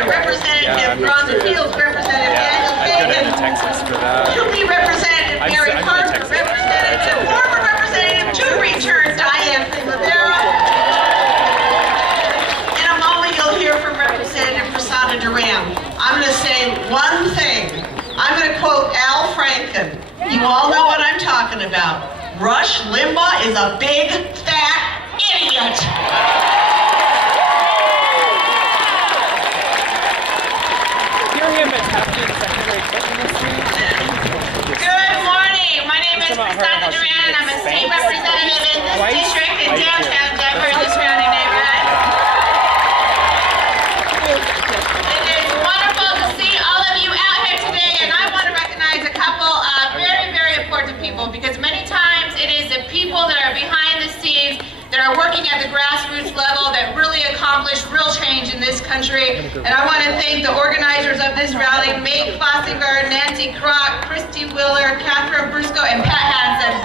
Representative Rhonda Fields, Representative Daniel Kagan, to be Representative Mary Carter, former Representative to return Diane Primavera. In a moment you'll hear from Representative Prasada Duran. I'm going to say one thing. I'm going to quote Al Franken. You all know what I'm talking about. Rush Limbaugh is a big, fat idiot. Good morning. My name is Prasada Duran, and I'm a state representative in this district in downtown Denver and the surrounding neighborhood. It is wonderful to see all of you out here today, and I want to recognize a couple of very, very important people, because many times it is the people that are behind the scenes that are working at the grassroots level that really accomplish real change in this country. And I want to thank the organizers of this rally, Meg Fossinger, Nancy Kroc, Christy Willer, Catherine Brusco, and Pat Hansen.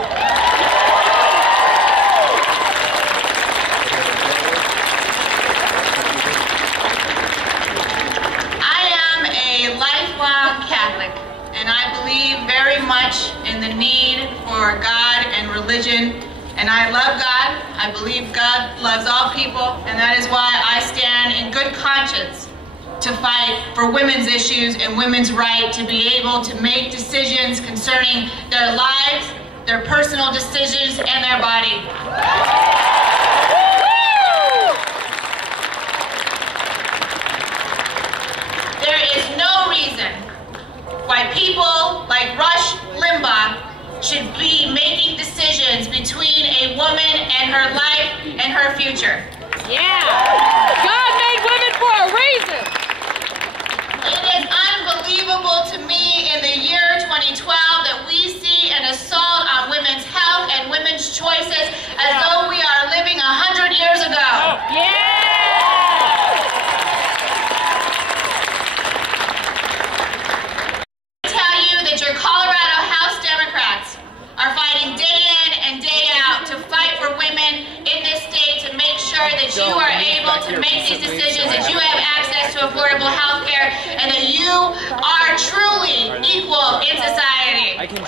I am a lifelong Catholic, and I believe very much in the need for God and religion. And I love God. I believe God loves all people, and that is why I stand in good conscience to fight for women's issues and women's right to be able to make decisions concerning their lives, their personal decisions, and their body. There is no reason why people like Rush Limbaugh should be making decisions between a woman and her life and her future. Yeah! God made women for a reason! It is unbelievable to me in the year 2012 that we see an assault on women's health and women's choices as though we are living 100 years ago. Yeah! I tell you that your Colorado House Democrats are fighting day in and day out to fight for women in this state to make sure that you are able to make these decisions, that you have access to affordable health care, and that you are truly equal in society. And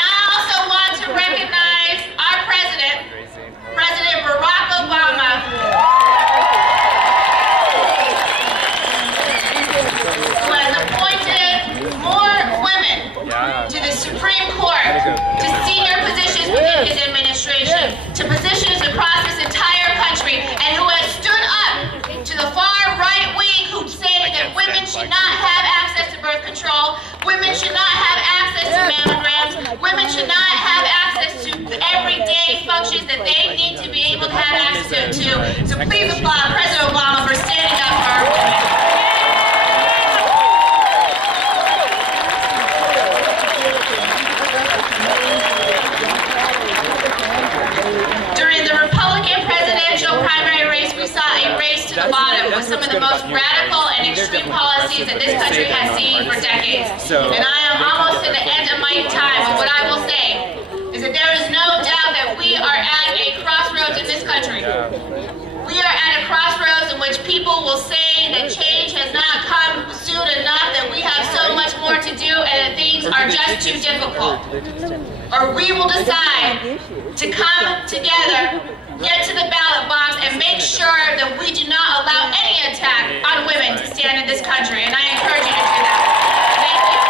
I also want to recognize our president, President Barack Obama, who has appointed more women to the Supreme Court, to senior positions within his administration, to positions across this entire country, and who has stood up to the far right wing who say that women should not have access to birth control, women should not have access to mammograms, women should not have access to the everyday functions that they need to be able to have access to. So please applaud President Obama for standing up for our women. the most radical and extreme policies that this country has seen for decades. And I am almost to the end of my time, but what I will say is that there is no doubt that we are at a crossroads in this country. We are at a crossroads in which people will say that change has not come soon enough, that we have so much more to do, and that things are just too difficult. Or we will decide to come together, get to the ballot box, and make sure that we do not allow any attack on women to stand in this country. And I encourage you to do that. Thank you.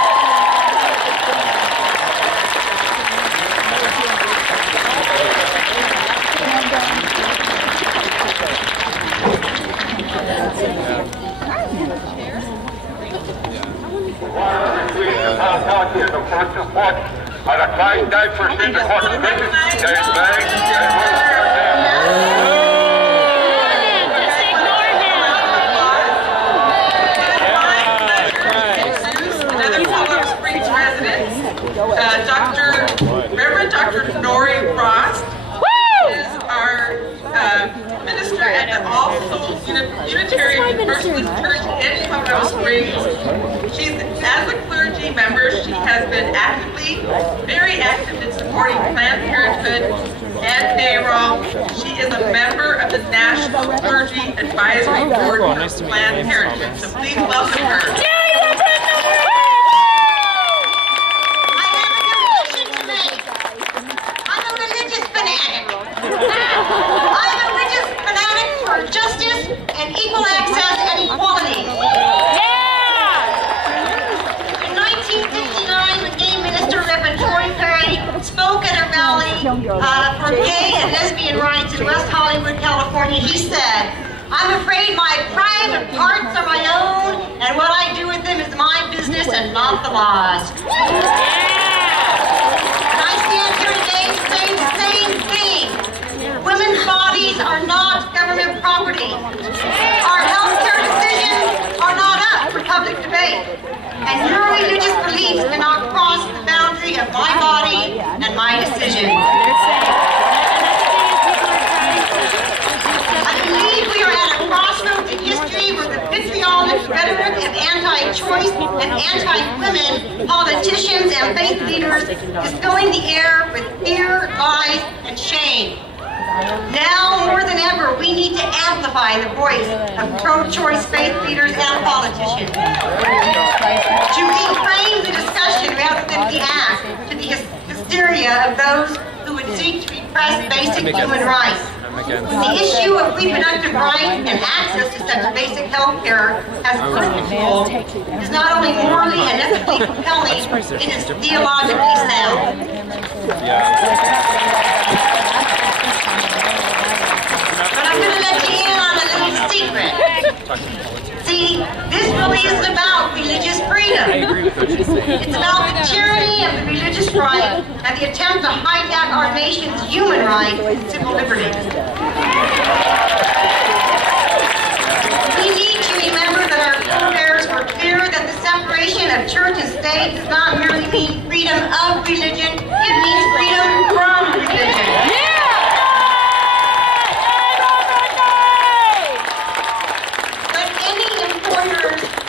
Einer kleinen Teil versteht der Gott Another Colorado Springs resident, Reverend Dr. Nori Frost, is our minister at the All Souls Unitarian Universalist Church in Colorado Springs. As a clergy member, she has been very active in supporting Planned Parenthood and payroll. She is a member of the National Clergy Advisory Board of Planned Parenthood. So please welcome her. I'm a religious fanatic for justice and equal access and equality. In 1969, when gay minister Reverend Troy Perry spoke at a rally for gay and lesbian rights in West Hollywood, California, he said, "I'm afraid my private parts are my own, and what I do with them is my business and not the law's." And I stand here today saying the same thing. Women's bodies are not government property. Our health care decisions are not up for public debate. And your religious beliefs cannot cross the boundary of my body and my decisions. I believe we are at a crossroads in history where the vitriolic rhetoric of anti-choice and anti-women politicians and faith leaders is filling the air with fear, lies, and shame. Now, more than ever, we need to amplify the voice of pro-choice faith leaders and politicians. To reframe the discussion rather than react to the hysteria of those who would seek to repress basic human rights. The issue of reproductive rights and access to such basic health care as critical is not only morally and ethically compelling, it is theologically sound. But I'm going to let you in on a little secret. See, this really isn't about religious freedom. It's about the tyranny of the religious right and the attempt to hijack our nation's human rights and civil liberties. We need to remember that our forebears were clear that the separation of church and state does not merely mean freedom of religion, it means freedom from religion.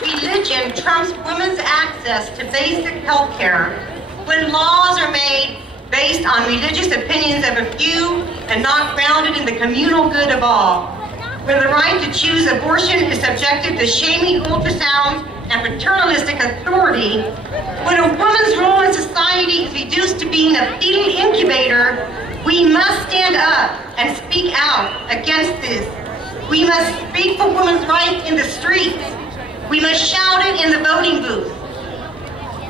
Religion trumps women's access to basic health care when laws are made based on religious opinions of a few and not grounded in the communal good of all. When the right to choose abortion is subjected to shaming ultrasounds and paternalistic authority, when a woman's role in society is reduced to being a fetal incubator, we must stand up and speak out against this. We must speak for women's rights in the streets. We must shout it in the voting booth.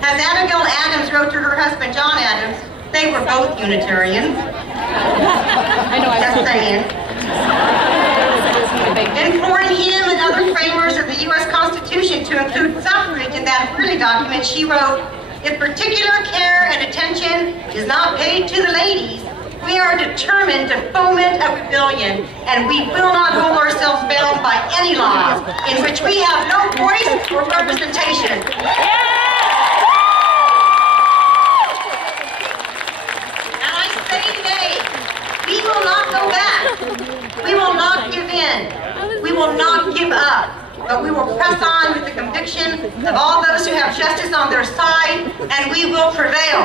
As Abigail Adams wrote to her husband, John Adams, they were both Unitarians. Just saying. Imploring him and other framers of the U.S. Constitution to include suffrage in that early document, she wrote, "If particular care and attention is not paid to the ladies, we are determined to foment a rebellion, and we will not hold ourselves bound by any laws in which we have no voice or representation." And I say today, we will not go back. We will not give in. We will not give up. conviction of all those who have justice on their side, and we will prevail.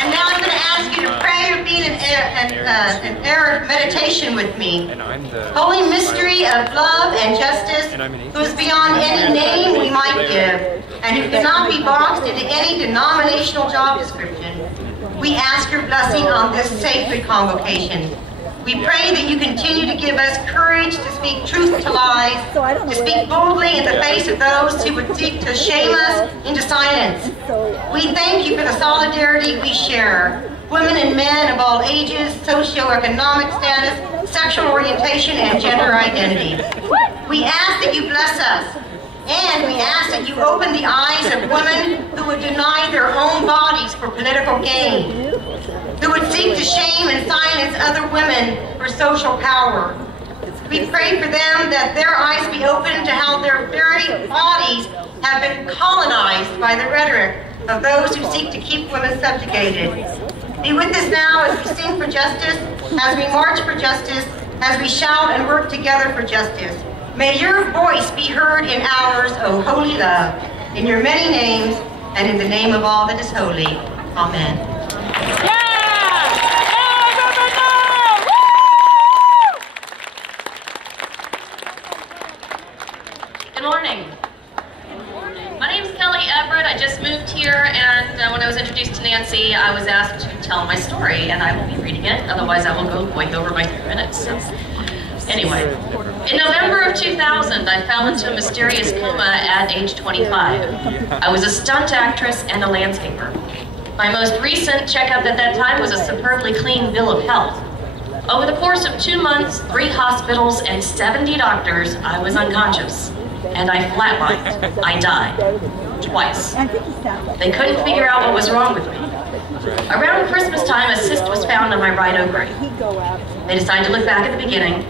And now I'm going to ask you to pray or be in an air of meditation with me. Holy mystery of love and justice, who is beyond any name we might give, and who cannot be boxed into any denominational job description. We ask your blessing on this sacred convocation. We pray that you continue to give us courage to speak truth to lies, to speak boldly in the face of those who would seek to shame us into silence. We thank you for the solidarity we share. Women and men of all ages, socioeconomic status, sexual orientation, and gender identity. We ask that you bless us, and we ask that you open the eyes of women who would deny their own bodies for political gain, who would seek to shame and silence other women for social power. We pray for them that their eyes be opened to how their very bodies have been colonized by the rhetoric of those who seek to keep women subjugated. Be with us now as we sing for justice, as we march for justice, as we shout and work together for justice. May your voice be heard in ours, O holy love, in your many names and in the name of all that is holy. Amen. Good morning. My name is Kelly Everett. I just moved here, and when I was introduced to Nancy, I was asked to tell my story, and I will be reading it. Otherwise, I will go way over my 3 minutes. So. Anyway, in November of 2000, I fell into a mysterious coma at age 25. I was a stunt actress and a landscaper. My most recent checkup at that time was a superbly clean bill of health. Over the course of 2 months, 3 hospitals, and 70 doctors, I was unconscious. And I flatlined. I died. Twice. They couldn't figure out what was wrong with me. Around Christmas time, a cyst was found on my right ovary. They decided to look back at the beginning,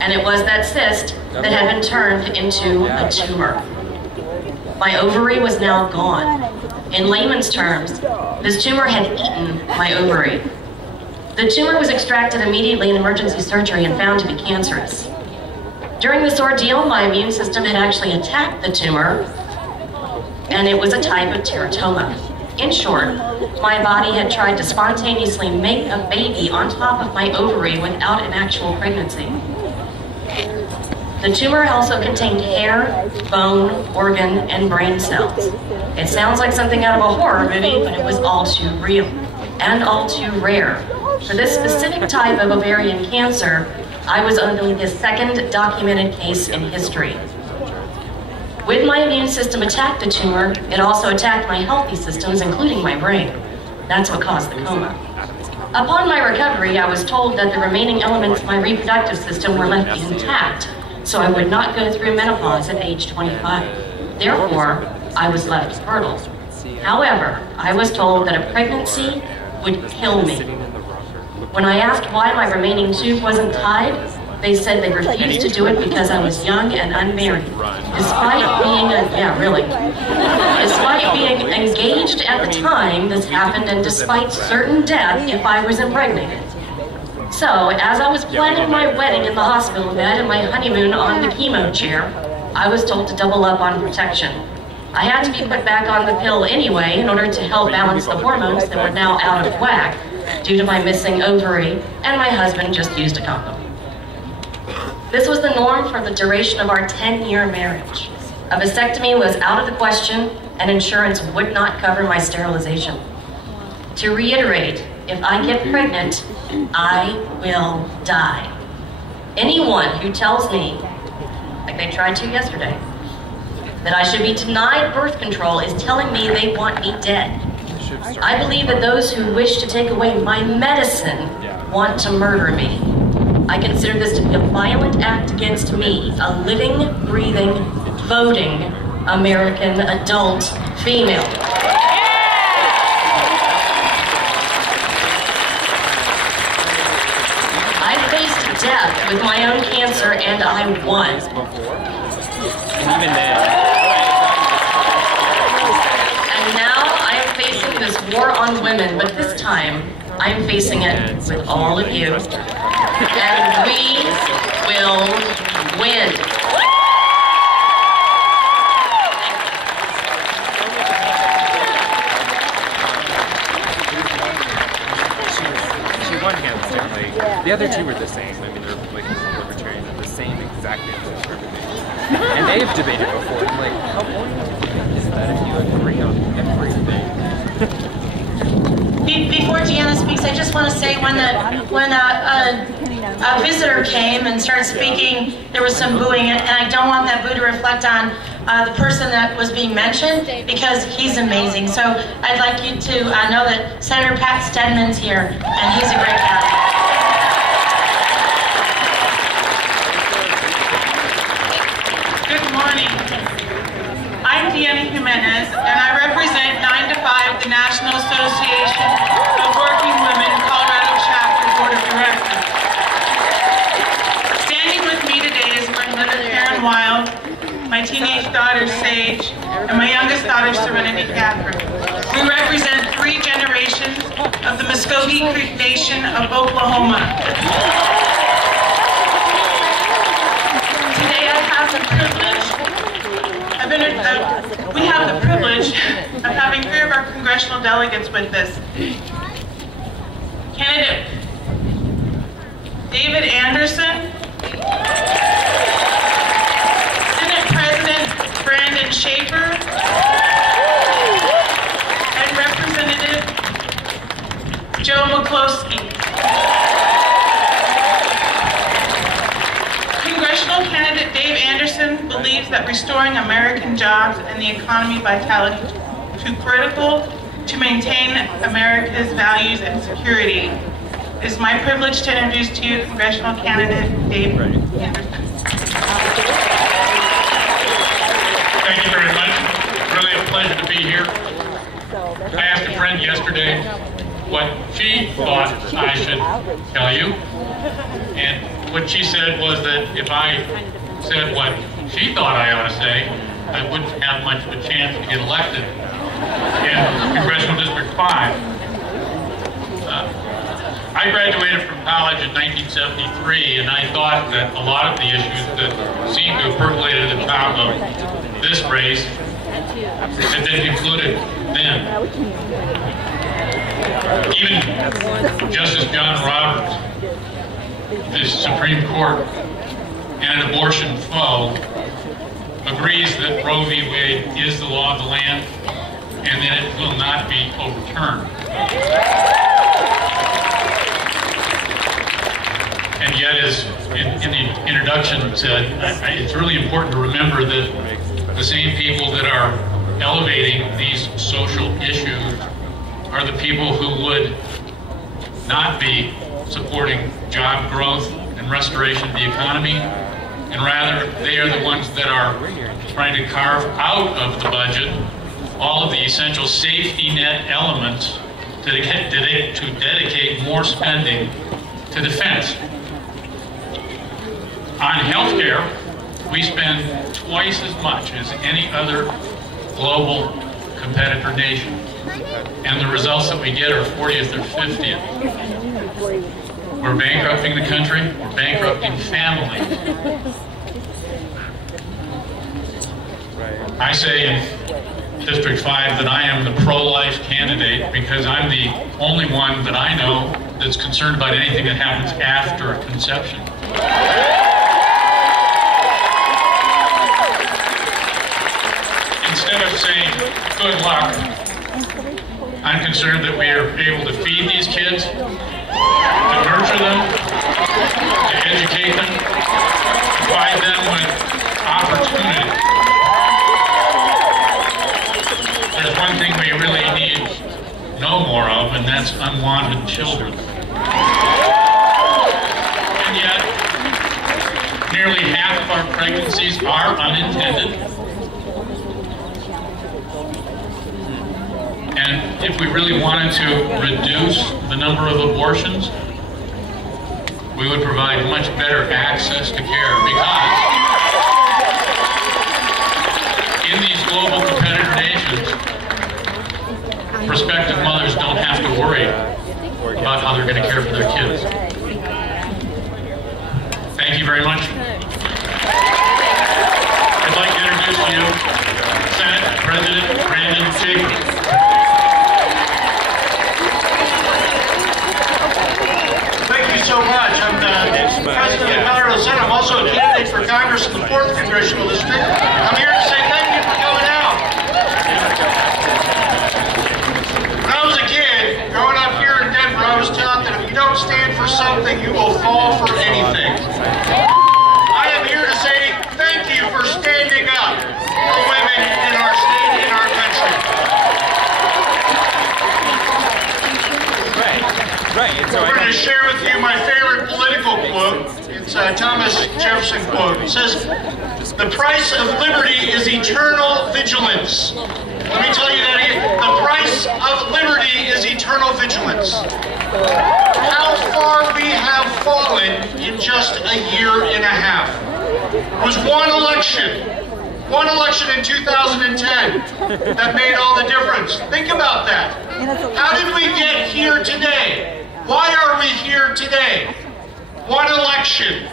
and it was that cyst that had been turned into a tumor. My ovary was now gone. In layman's terms, this tumor had eaten my ovary. The tumor was extracted immediately in emergency surgery and found to be cancerous. During this ordeal, my immune system had actually attacked the tumor, and it was a type of teratoma. In short, my body had tried to spontaneously make a baby on top of my ovary without an actual pregnancy. The tumor also contained hair, bone, organ, and brain cells. It sounds like something out of a horror movie, but it was all too real and all too rare. For this specific type of ovarian cancer, I was only the second documented case in history. When my immune system attacked the tumor, it also attacked my healthy systems, including my brain. That's what caused the coma. Upon my recovery, I was told that the remaining elements of my reproductive system were left intact, so I would not go through menopause at age 25. Therefore, I was left fertile. However, I was told that a pregnancy would kill me. When I asked why my remaining tube wasn't tied, they said they refused to do it because I was young and unmarried. Despite being engaged at the time this happened, and despite certain death if I was impregnated. So, as I was planning my wedding in the hospital bed and my honeymoon on the chemo chair, I was told to double up on protection. I had to be put back on the pill anyway in order to help balance the hormones that were now out of whack due to my missing ovary, and my husband just used a condom. This was the norm for the duration of our 10-year marriage. A vasectomy was out of the question, and insurance would not cover my sterilization. To reiterate, if I get pregnant, I will die. Anyone who tells me, like they tried to yesterday, that I should be denied birth control is telling me they want me dead. I believe that those who wish to take away my medicine want to murder me. I consider this to be a violent act against me, a living, breathing, voting American adult female. I faced death with my own cancer, and I won. And now I am facing this war on women, but this time I'm facing it with all of you. And we will wind. She won hands down. Like the other two were the same. I mean, they're Republicans and Libertarians, the same exact answers for everything. And they've debated before. I'm like, how boring is that if you agree on everything? Before Deanna speaks, I just want to say when a visitor came and started speaking, there was some booing, and I don't want that boo to reflect on the person that was being mentioned, because he's amazing. So I'd like you to know that Senator Pat Stedman's here, and he's a great guy. Good morning. I'm Deanna Jimenez, and I represent 9 to 5, the National Association of Working Women Colorado Chapter Board of Directors. Standing with me today is my mother, Karen Wild, my teenage daughter, Sage, and my youngest daughter, Serenity Catherine. We represent 3 generations of the Muskogee Creek Nation of Oklahoma. Today I have the privilege we have the privilege of having 3 of our congressional delegates with us. Candidate David Anderson, Senate President Brandon Schaefer, and Representative Joe McCloskey. Congressional candidate Dave Anderson believes that restoring American jobs and the economy vitality is critical to maintain America's values and security. It is my privilege to introduce to you congressional candidate Dave Anderson. Thank you very much. Really a pleasure to be here. I asked a friend yesterday what she thought I should tell you, and what she said was that if I said what she thought I ought to say, I wouldn't have much of a chance to get elected in Congressional District 5. I graduated from college in 1973, and I thought that a lot of the issues that seemed to have percolated at the top of this race had been concluded then. Even Justice John Roberts, the Supreme Court, and an abortion foe, agrees that Roe v. Wade is the law of the land and that it will not be overturned. And yet, as in the introduction said, it's really important to remember that the same people that are elevating these social issues are the people who would not be supporting job growth and restoration of the economy, and rather they are the ones that are trying to carve out of the budget all of the essential safety net elements to dedicate more spending to defense. On healthcare, we spend twice as much as any other global competitor nation, and the results that we get are 40th or 50th. We're bankrupting the country, we're bankrupting families. I say in District 5 that I am the pro-life candidate because I'm the only one that I know that's concerned about anything that happens after conception. Instead of saying, good luck, I'm concerned that we are able to feed these kids, to nurture them, to educate them, provide them with opportunity. There's one thing we really need no more of, and that's unwanted children. And yet, nearly half of our pregnancies are unintended. And if we really wanted to reduce the number of abortions, we would provide much better access to care, because in these global competitor nations, prospective mothers don't have to worry about how they're going to care for their kids. Thank you very much. Shake. Thank you so much. I'm the president of the Colorado Senate. I'm also a candidate for Congress in the 4th Congressional District. I'm here to say thank you for coming out. When I was a kid, growing up here in Denver, I was taught that if you don't stand for something, you will fall for anything. I am here to say thank you for standing up for women in our state, in our country. Right. So we're going to share with you my favorite political quote. It's a Thomas Jefferson quote. It says, "The price of liberty is eternal vigilance." Let me tell you that again. The price of liberty is eternal vigilance. How far we have fallen in just a year and a half. It was one election in 2010 that made all the difference. Think about that. How did we get here today? Why are we here today? One election.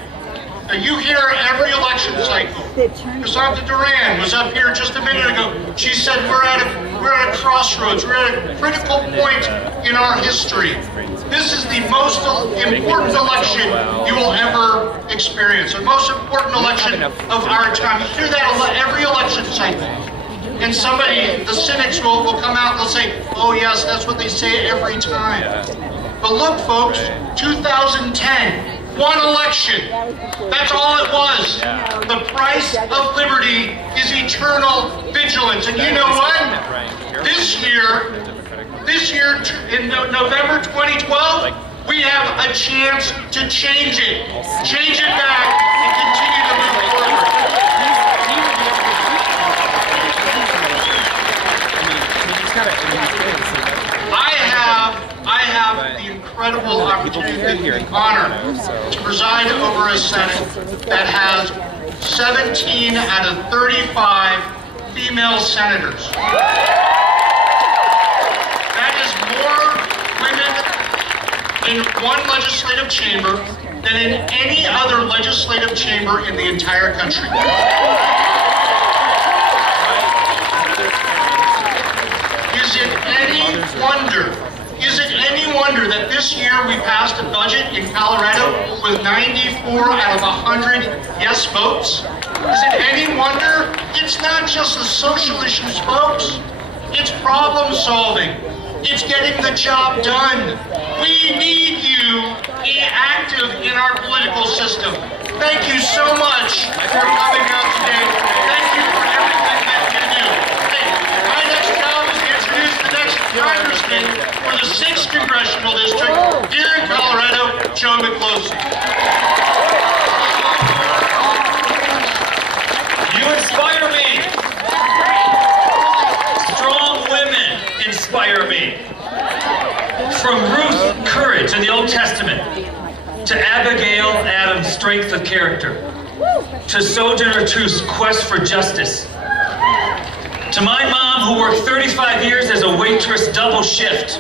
Now you hear every election cycle. Cassandra Duran was up here just a minute ago. She said we're at a crossroads. We're at a critical point in our history. This is the most important election you will ever experience. The most important election of our time. You hear that every election cycle. And somebody, the cynics will come out and they'll say, oh yes, that's what they say every time. But look folks, 2010. One election. That's all it was. The price of liberty is eternal vigilance. And you know what? This year in November 2012, we have a chance to change it. Change it back and continue to move forward. I have the incredible opportunity, the honor to preside over a Senate that has 17 out of 35 female senators. That is more women in one legislative chamber than in any other legislative chamber in the entire country. Is it any wonder that this year we passed a budget in Colorado with 94 out of 100 yes votes? Is it any wonder? It's not just the social issues, folks. It's problem solving. It's getting the job done. We need you to be active in our political system. Thank you so much for coming out today. Thank you for everything that you do. Hey, my next job is to introduce the next congressman for the 6th Congressional District here in Colorado, Joe McCloskey. You inspire me. Strong women inspire me. From Ruth, courage in the Old Testament, to Abigail Adams' strength of character, to Sojourner Truth's quest for justice, to my mom who worked 35 years as a waitress double shift,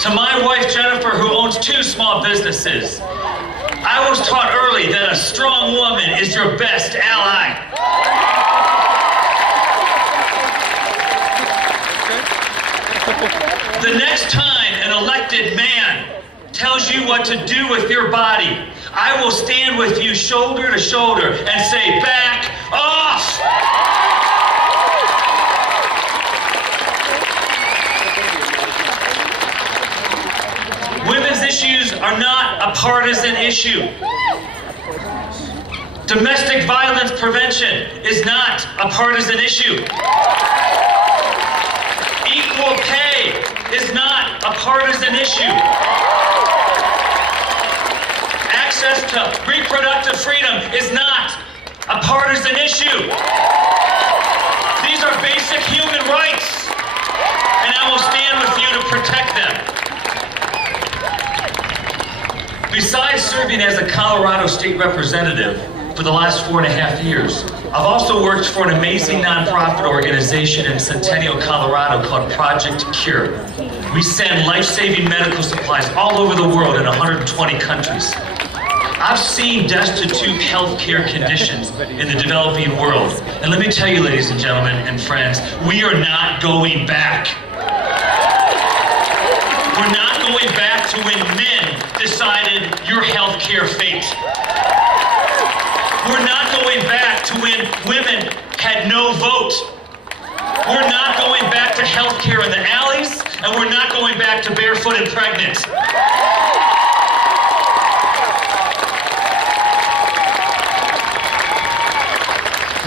to my wife Jennifer who owns 2 small businesses. I was taught early that a strong woman is your best ally. The next time an elected man tells you what to do with your body, I will stand with you shoulder to shoulder and say, back off! Women's issues are not a partisan issue. Domestic violence prevention is not a partisan issue. Equal pay is not a partisan issue. Access to reproductive freedom is not a partisan issue. These are basic human rights, and I will stand with you to protect them. Besides serving as a Colorado state representative for the last 4.5 years, I've also worked for an amazing nonprofit organization in Centennial, Colorado called Project Cure. We send life-saving medical supplies all over the world in 120 countries. I've seen destitute healthcare conditions in the developing world. And let me tell you, ladies and gentlemen and friends, we are not going back. We're not going back to when men decided your healthcare fate. We're not going back to when women had no vote. We're not going back to healthcare in the alleys, and we're not going back to barefoot and pregnant.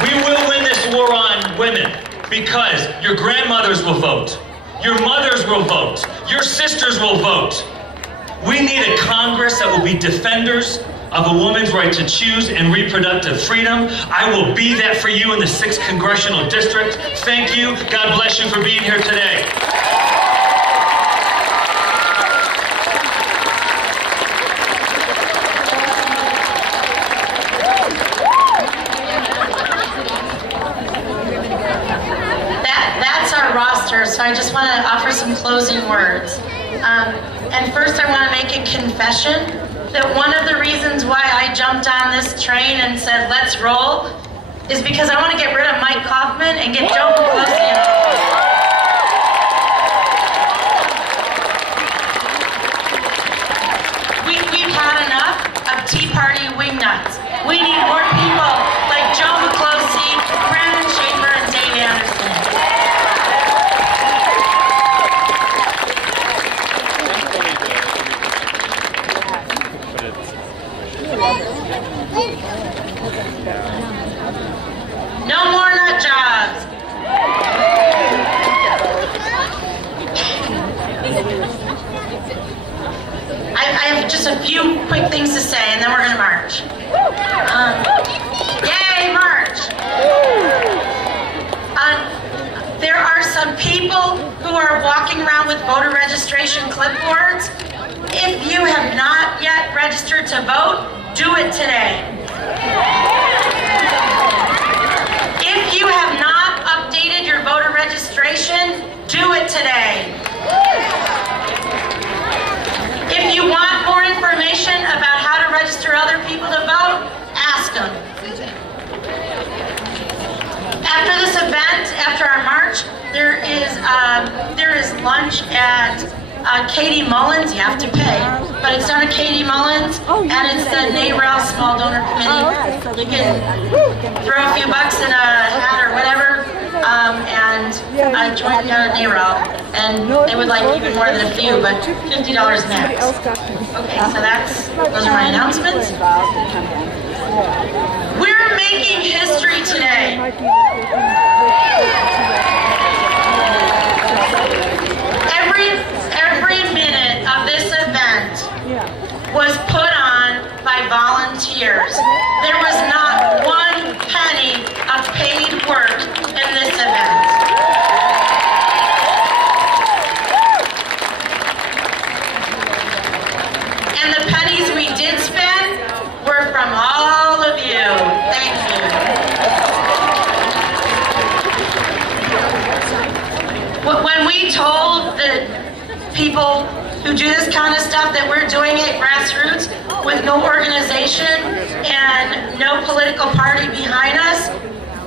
We will win this war on women because your grandmothers will vote, your mothers will vote, your sisters will vote. We need a Congress that will be defenders of a woman's right to choose and reproductive freedom. I will be that for you in the 6th Congressional District. Thank you. God bless you for being here today. That's our roster, so I just want to offer some closing words. And first I want to make a confession that one of the reasons why I jumped on this train and said, let's roll, is because I want to get rid of Mike Kaufman and get Joe Pelosi in. We've had enough of Tea Party wingnuts. We need more people like Joe Pelosi, Brandon Schaefer, and Dave Anderson. No more nut jobs. I have just a few quick things to say, and then we're going to march. Yay, march! There are some people who are walking around with voter registration clipboards. If you have not yet registered to vote, do it today. If you have not updated your voter registration, do it today. If you want more information about how to register other people to vote, ask them. After this event, after our march, there is lunch at Katie Mullins. You have to pay, but it's done at Katie Mullins, and it's the NARAL Small Donor Committee. You can throw a few bucks in a hat or whatever, and join NARAL. And they would like even more than a few, but $50 max. Okay, so those are my announcements. We're making history today. Every minute of this event was put on by volunteers. There was not one penny of paid work in this event. And the pennies we did spend were from all of you. Thank you. When we told the people who do this kind of stuff that we're doing it grassroots with no organization and no political party behind us,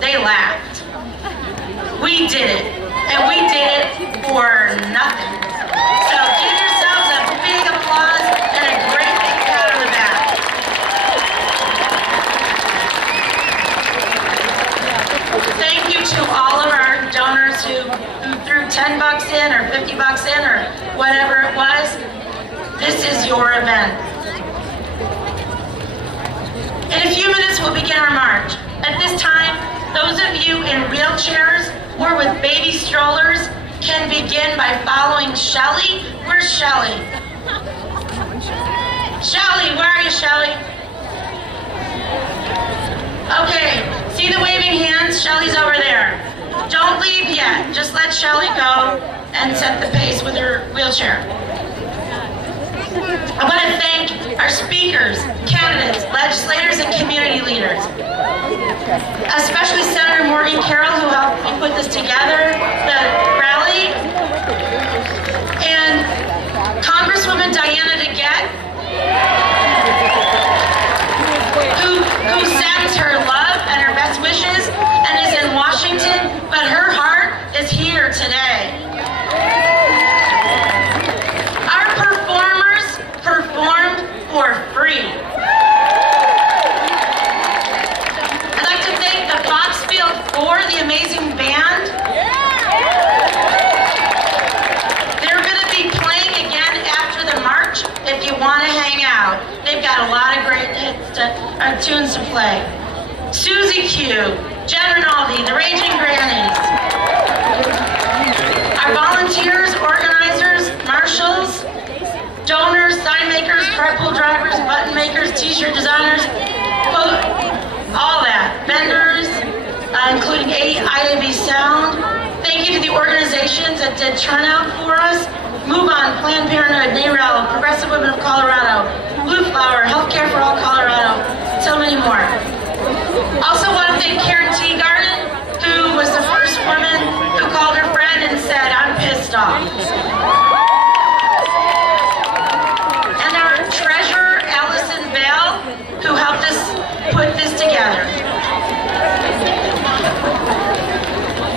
they laughed. We did it, and we did it for nothing. So give yourselves a big applause and a great big pat on the back. Thank you to all of our donors who threw 10 bucks in or 50 bucks in or whatever it was. This is your event. In a few minutes, we'll begin our march. At this time, those of you in wheelchairs or with baby strollers can begin by following Shelly. Where's Shelly? Shelly, where are you, Shelly? Okay, see the waving hands? Shelly's over there. Don't leave yet. Just let Shelly go and set the pace with her wheelchair. I want to thank our speakers, candidates, legislators, and community leaders. Especially Senator Morgan Carroll, who helped me put this together, the rally. And Congresswoman Diana DeGette. tunes to play. Susie Q, Jen Rinaldi, the Raging Grannies. Our volunteers, organizers, marshals, donors, sign makers, carpool drivers, button makers, t-shirt designers, all that. Vendors, including IAB Sound. Thank you to the organizations that did turnout for us. Move On, Planned Parenthood, NARAL, Progressive Women of Colorado, Blue Flower, Healthcare for All Colorado, so many more. Also want to thank Karen Teagarden, who was the first woman who called her friend and said, I'm pissed off. And our treasurer, Allison Bell, who helped us put this together.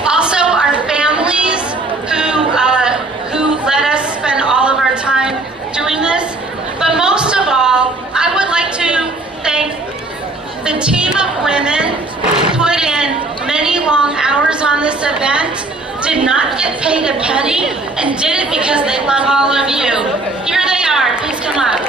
Also, our families who let us spend all of our time doing this. But most of all, I would like to thank the team of women who put in many long hours on this event, did not get paid a penny, and did it because they love all of you. Here they are. Please come up.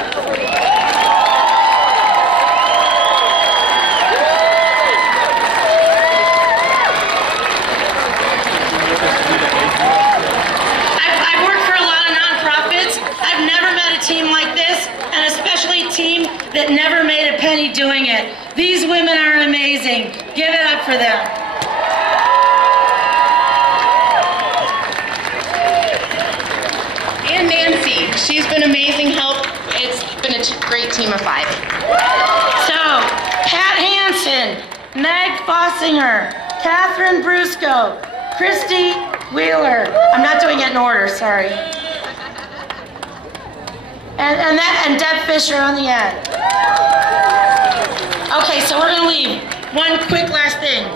Team like this, and especially a team that never made a penny doing it. These women are amazing. Give it up for them. And Nancy, she's been amazing help. It's been a great team of 5. So, Pat Hansen, Meg Fossinger, Catherine Brusco, Christy Wheeler. I'm not doing it in order, sorry. And Deb Fisher on the end. Okay, so we're gonna leave. One quick last thing.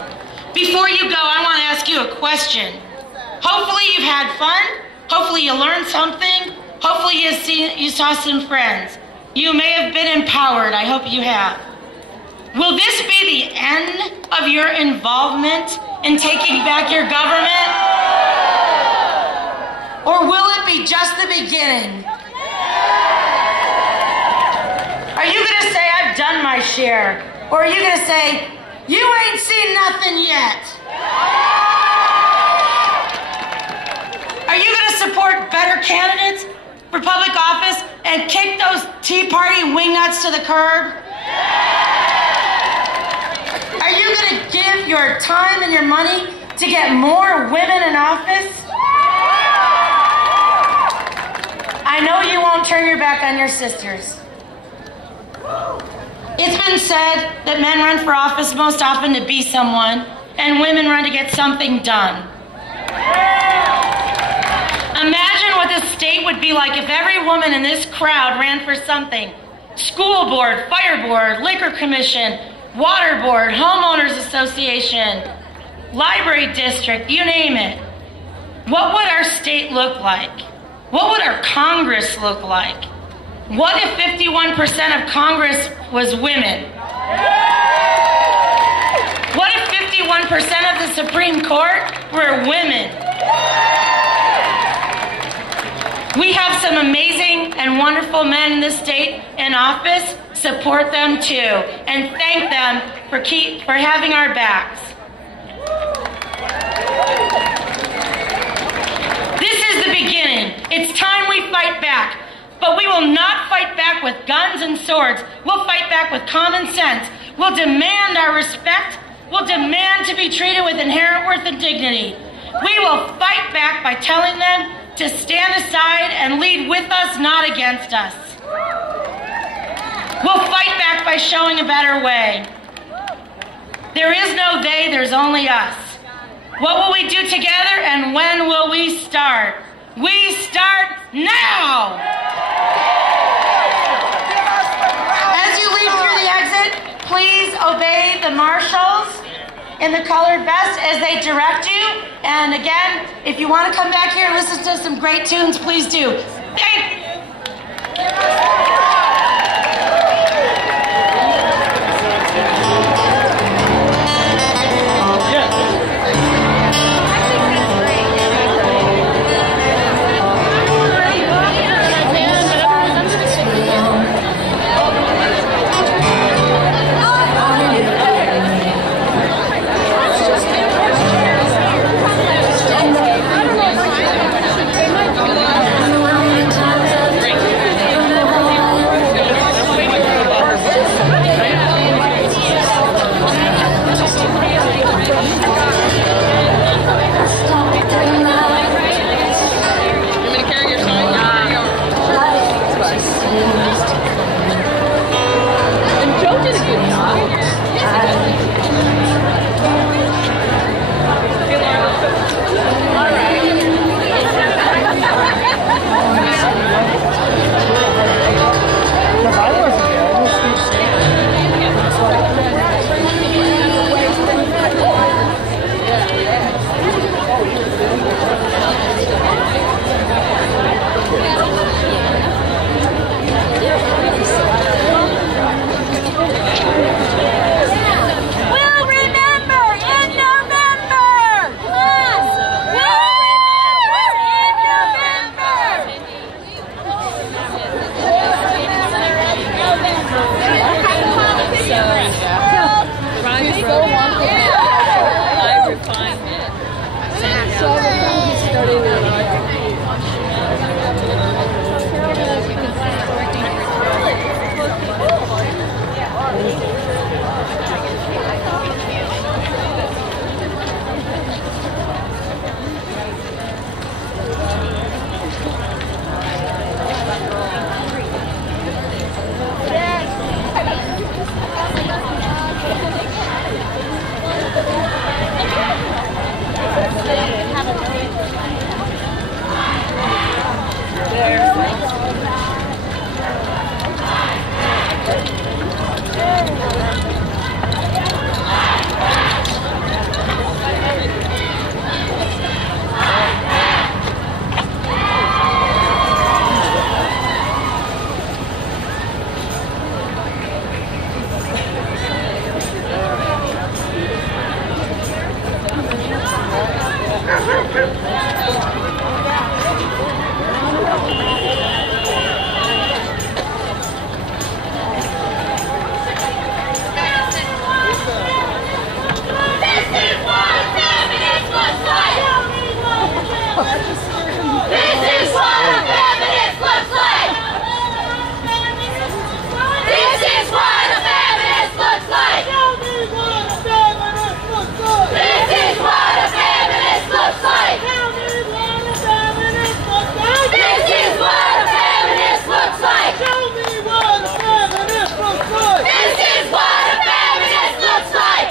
Before you go, I wanna ask you a question. Hopefully you've had fun. Hopefully you learned something. Hopefully you saw some friends. You may have been empowered. I hope you have. Will this be the end of your involvement in taking back your government? Or will it be just the beginning? Are you going to say, I've done my share? Or are you going to say, you ain't seen nothing yet? Are you going to support better candidates for public office and kick those Tea Party wingnuts to the curb? Are you going to give your time and your money to get more women in office? I know you won't turn your back on your sisters. It's been said that men run for office most often to be someone, and women run to get something done. Imagine what this state would be like if every woman in this crowd ran for something. School board, fire board, liquor commission, water board, homeowners association, library district, you name it. What would our state look like? What would our Congress look like? What if 51% of Congress was women? What if 51% of the Supreme Court were women? We have some amazing and wonderful men in this state in office. Support them too, and thank them for having our backs. This is the beginning. It's time we fight back. But we will not fight back with guns and swords. We'll fight back with common sense. We'll demand our respect. We'll demand to be treated with inherent worth and dignity. We will fight back by telling them to stand aside and lead with us, not against us. We'll fight back by showing a better way. There is no they, there's only us. What will we do together, and when will we start? We start now! As you leave through the exit, please obey the marshals in the colored vest as they direct you. And again, if you want to come back here and listen to some great tunes, please do. Thank you. is what a feminist looks like! This is what a feminist looks like! This is what a feminist looks like! This is what a feminist looks like! This is what a feminist looks like!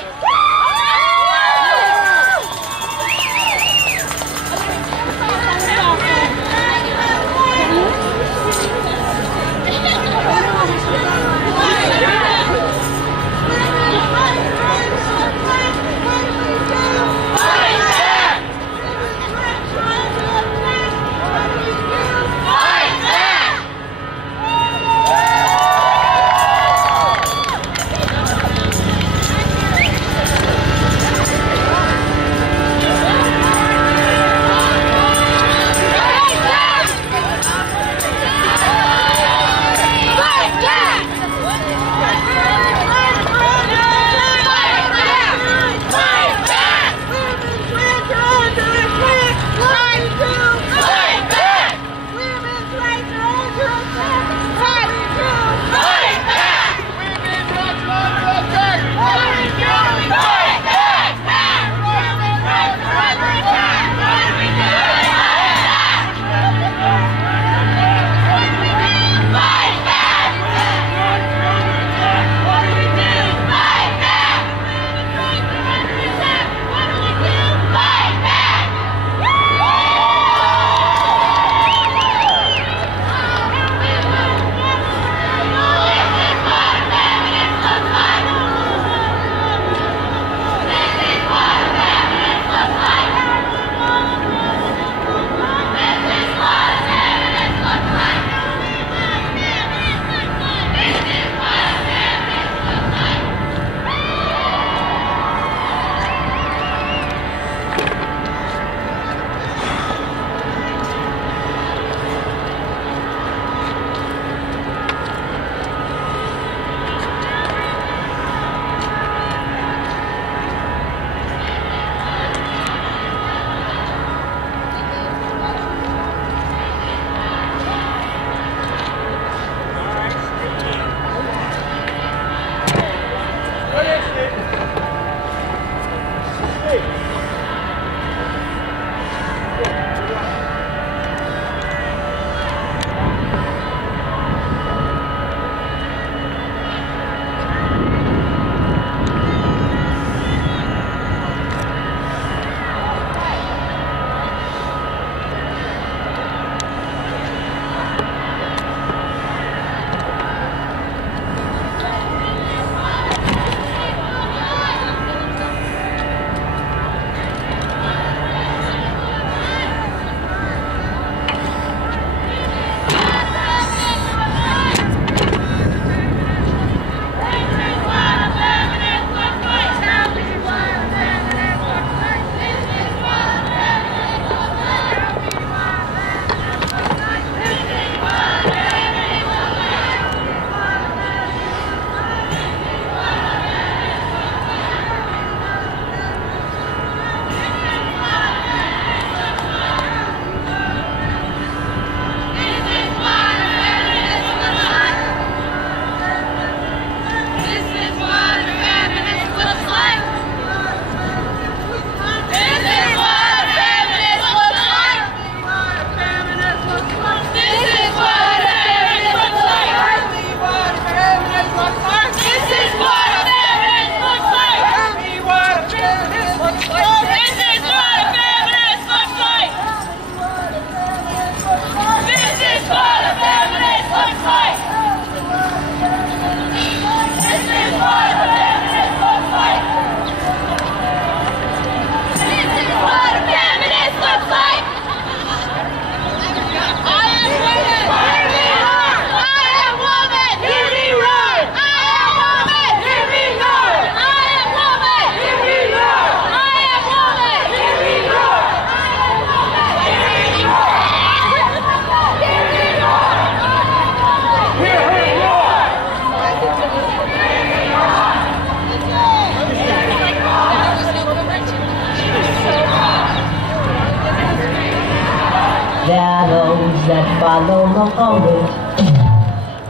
There are those that follow Muhammad,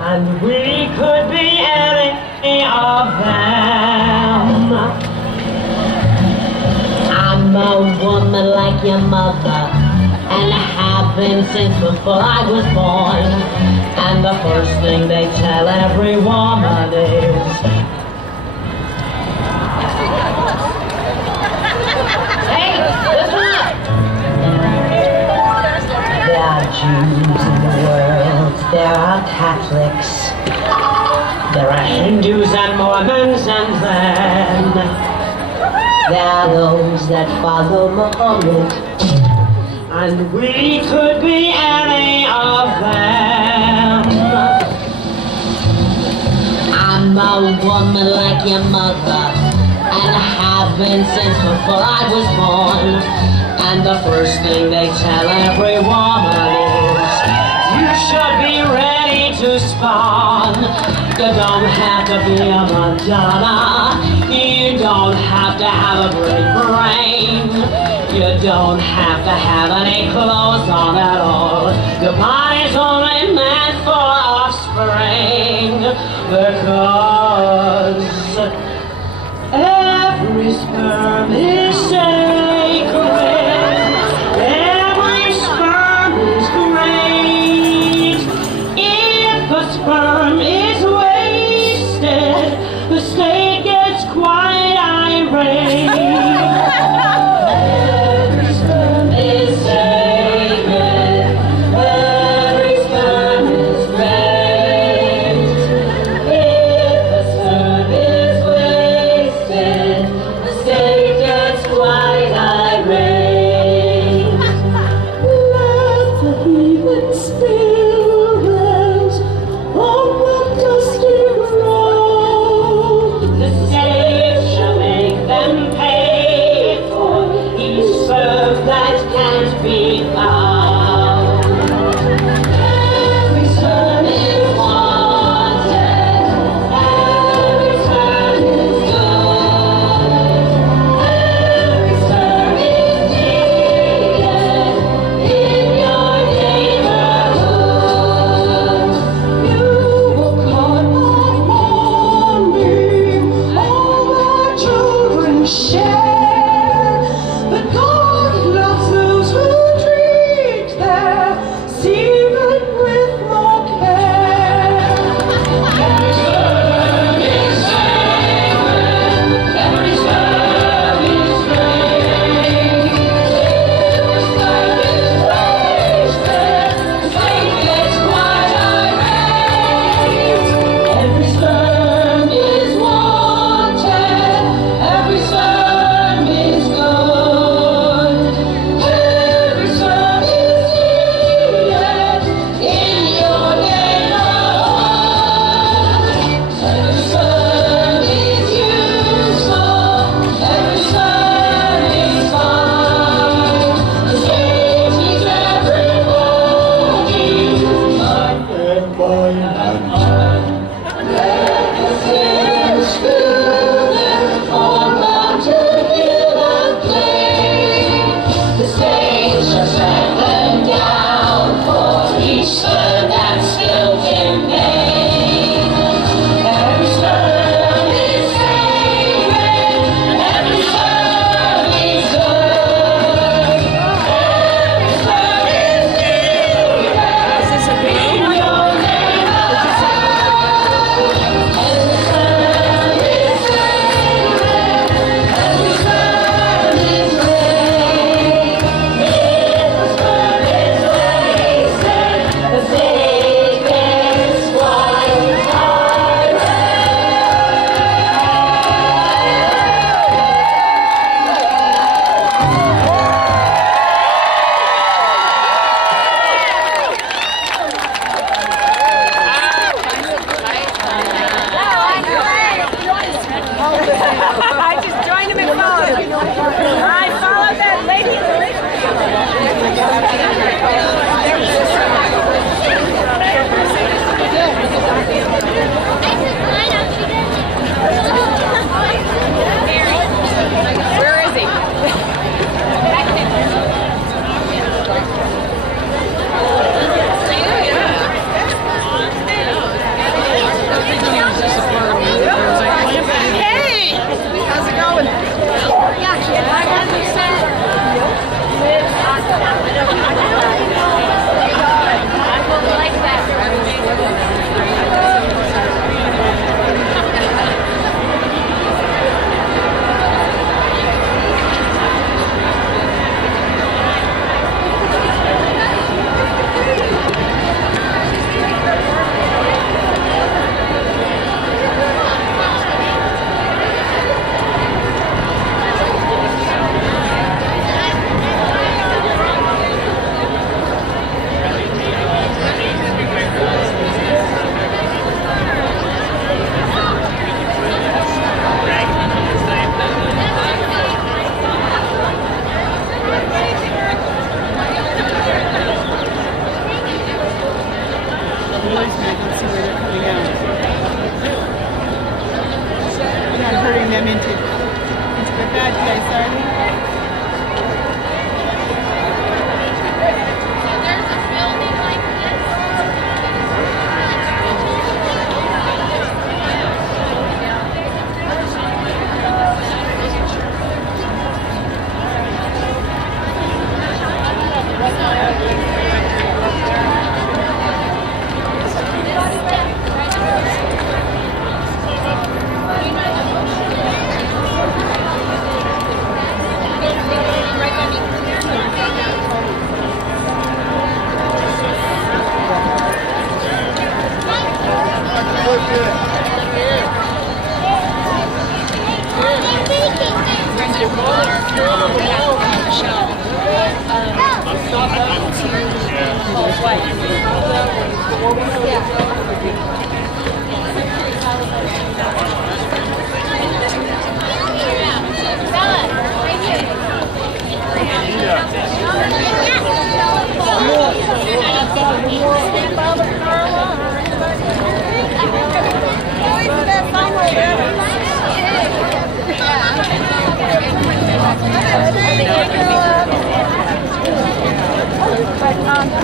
and we could be any of them. I'm a woman like your mother, and I have been since before I was born. And the first thing they tell every woman is, hey, listen up! There are Jews in the world, there are Catholics, there are Hindus and Mormons, and then there are those that follow Muhammad, and we could be any of them. I'm a woman like your mother, and I have been since before I was born. And the first thing they tell every woman is, you should be ready to spawn. You don't have to be a Madonna, you don't have to have a great brain, you don't have to have any clothes on at all. Your body's only meant for offspring, because every sperm is sacred. Every sperm is great. If a sperm is wasted, the state gets quite irate. Every sperm is sacred. Every sperm is great. If a sperm is wasted, the state gets quite irate. Let the heathen spill theirs on the dusty road. The state shall make them pay for each sperm that can't be found. Every sperm is wanted. Every sperm is good. Every sperm is needed in your neighborhood.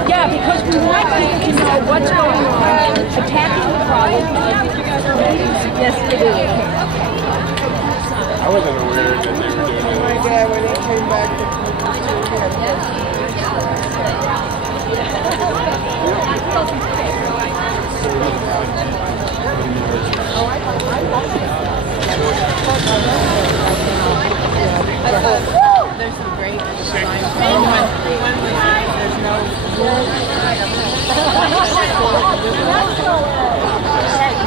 Yeah, because we want people to know what's going on, attacking the problem. Yes, it is. I wasn't aware that they were doing it. Oh my God, when they came back There's some great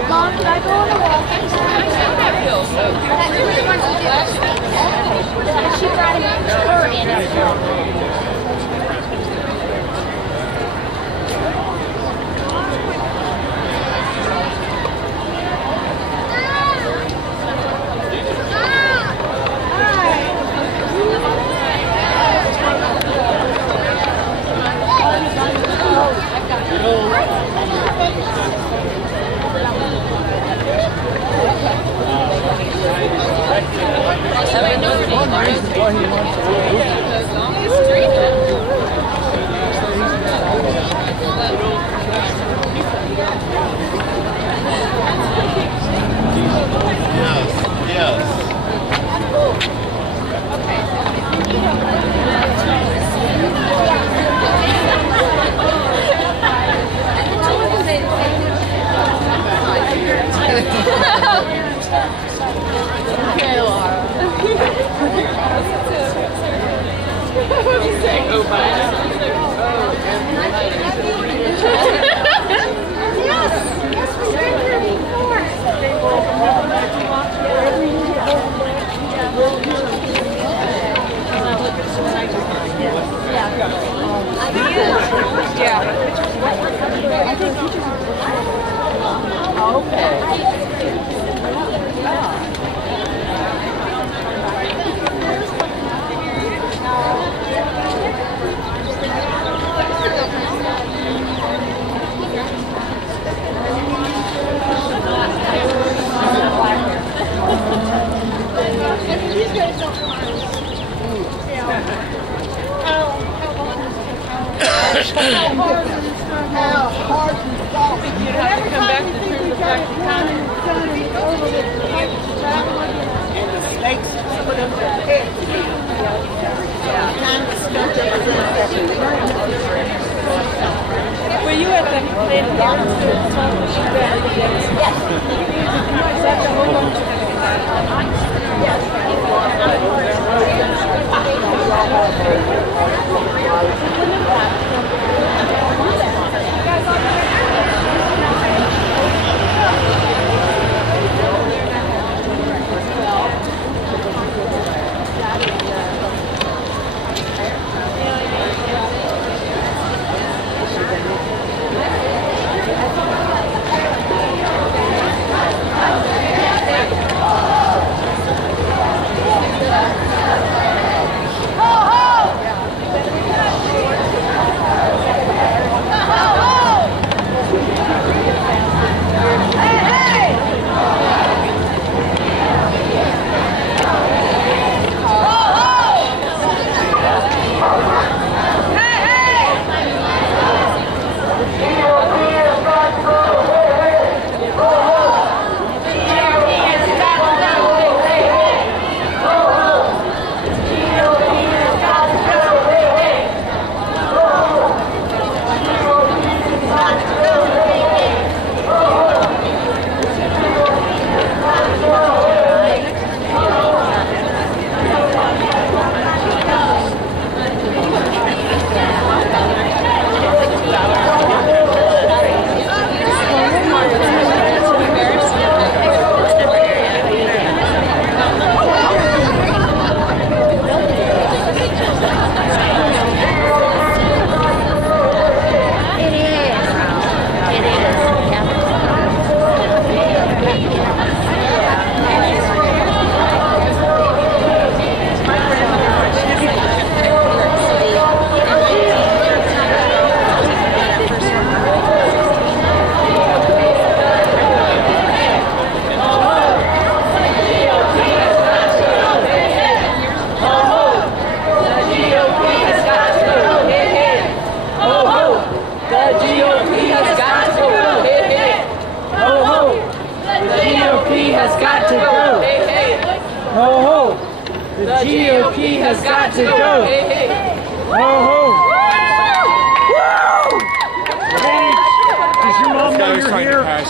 Mom, can I go on a walk? She brought her in. Were you at the GOP has got to go. Hey, hey. Ho, ho. The GOP has got to go. Hey, hey. Ho, ho. The GOP has got to go. Hey, hey. Ho, ho. Does your mom know you're here? Yeah,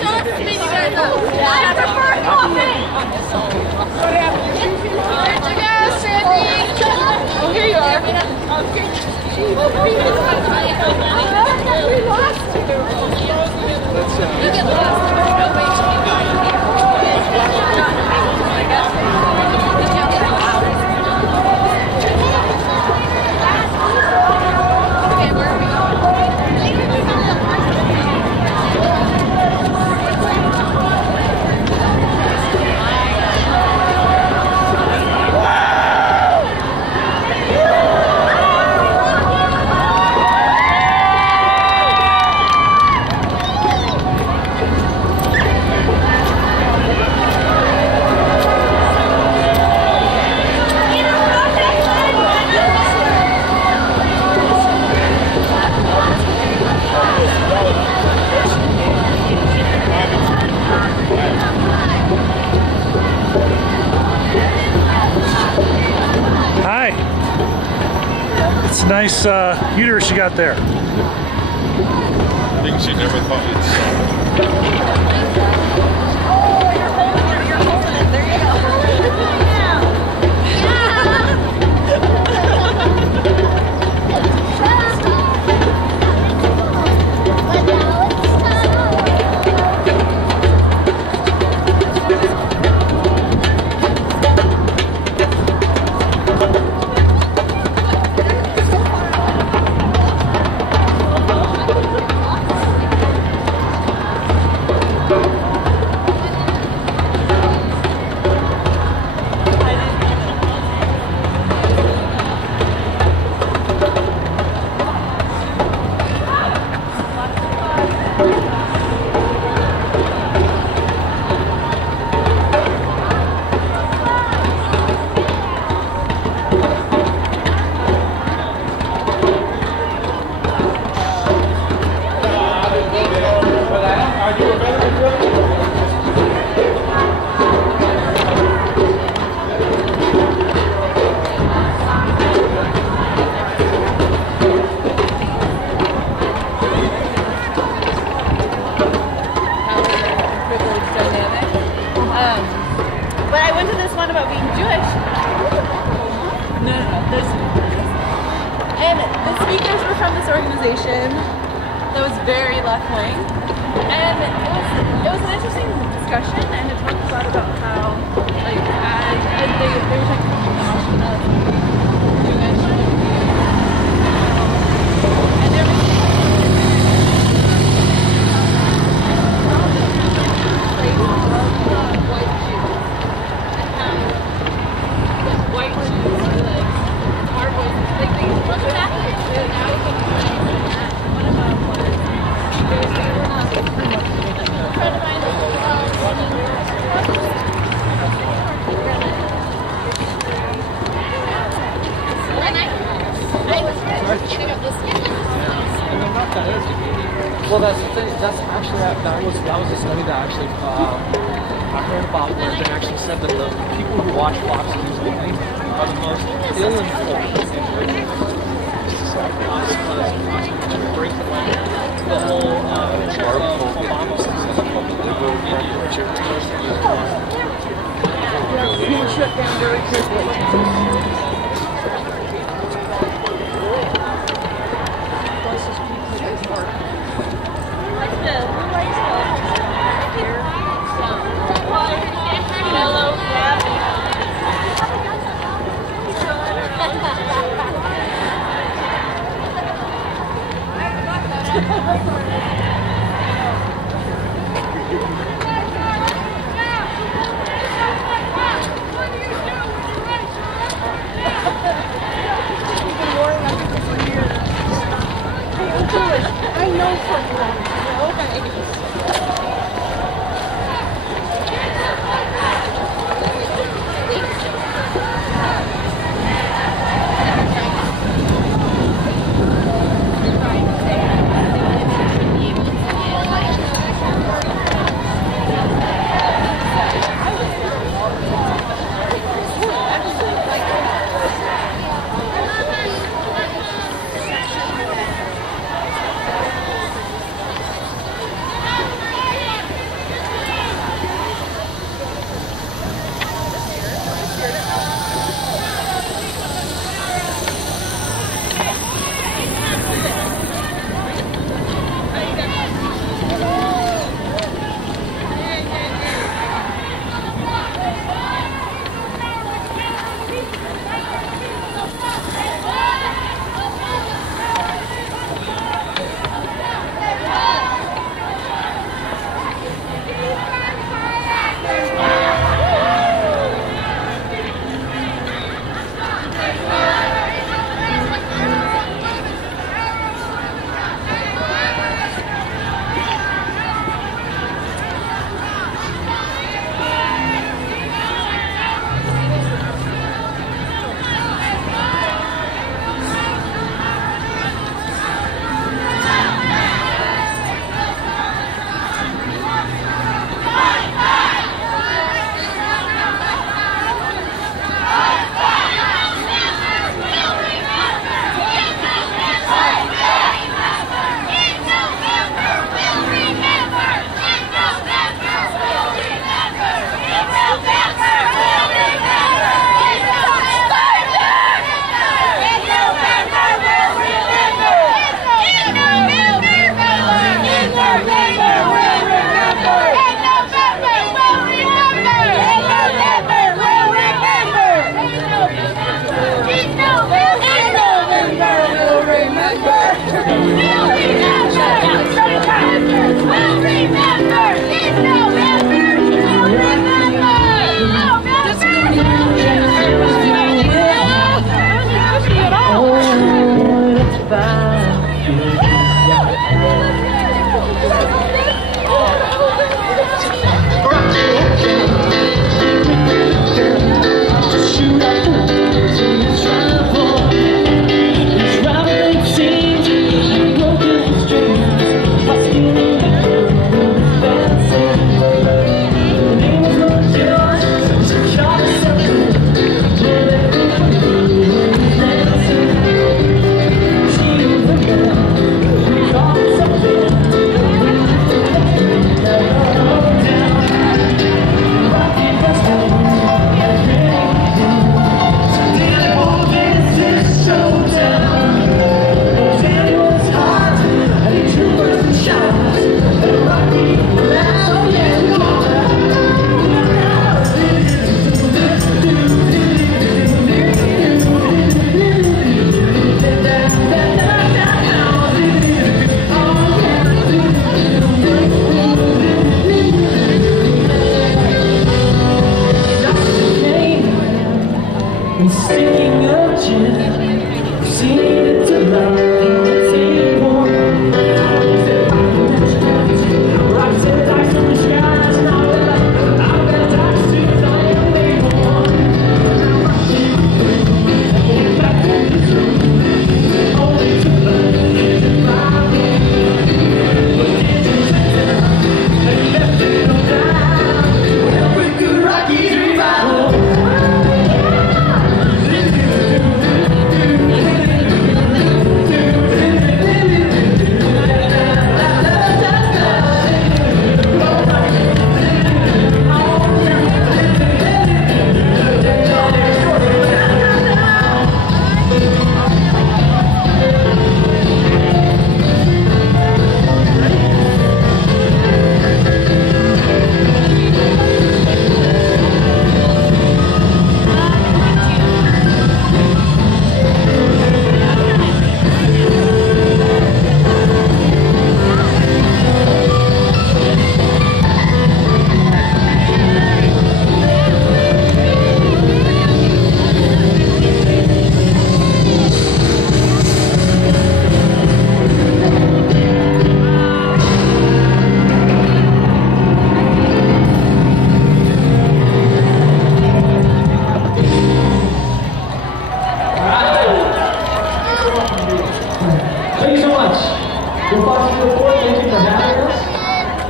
show us to speed you guys up. I prefer coffee. What happened? Where'd you go, Cindy? Oh, here you are. We lost you. You get lost. It's a nice uterus you got there. I think she never thought you'd stop. organization that was very left-wing, and it was an interesting discussion, and it talked a lot about how, like, as they were talking about Jewish, and there was white Jews, and how white Jews were like our voices, like they look back at it, and now we can one of them was they were not trying to find well, that's the thing. That's actually that was a study that actually I heard about, where they actually said that the people who watch Fox News only are the most ill-informed. Break the whole Obama he was shut down very quickly. I know for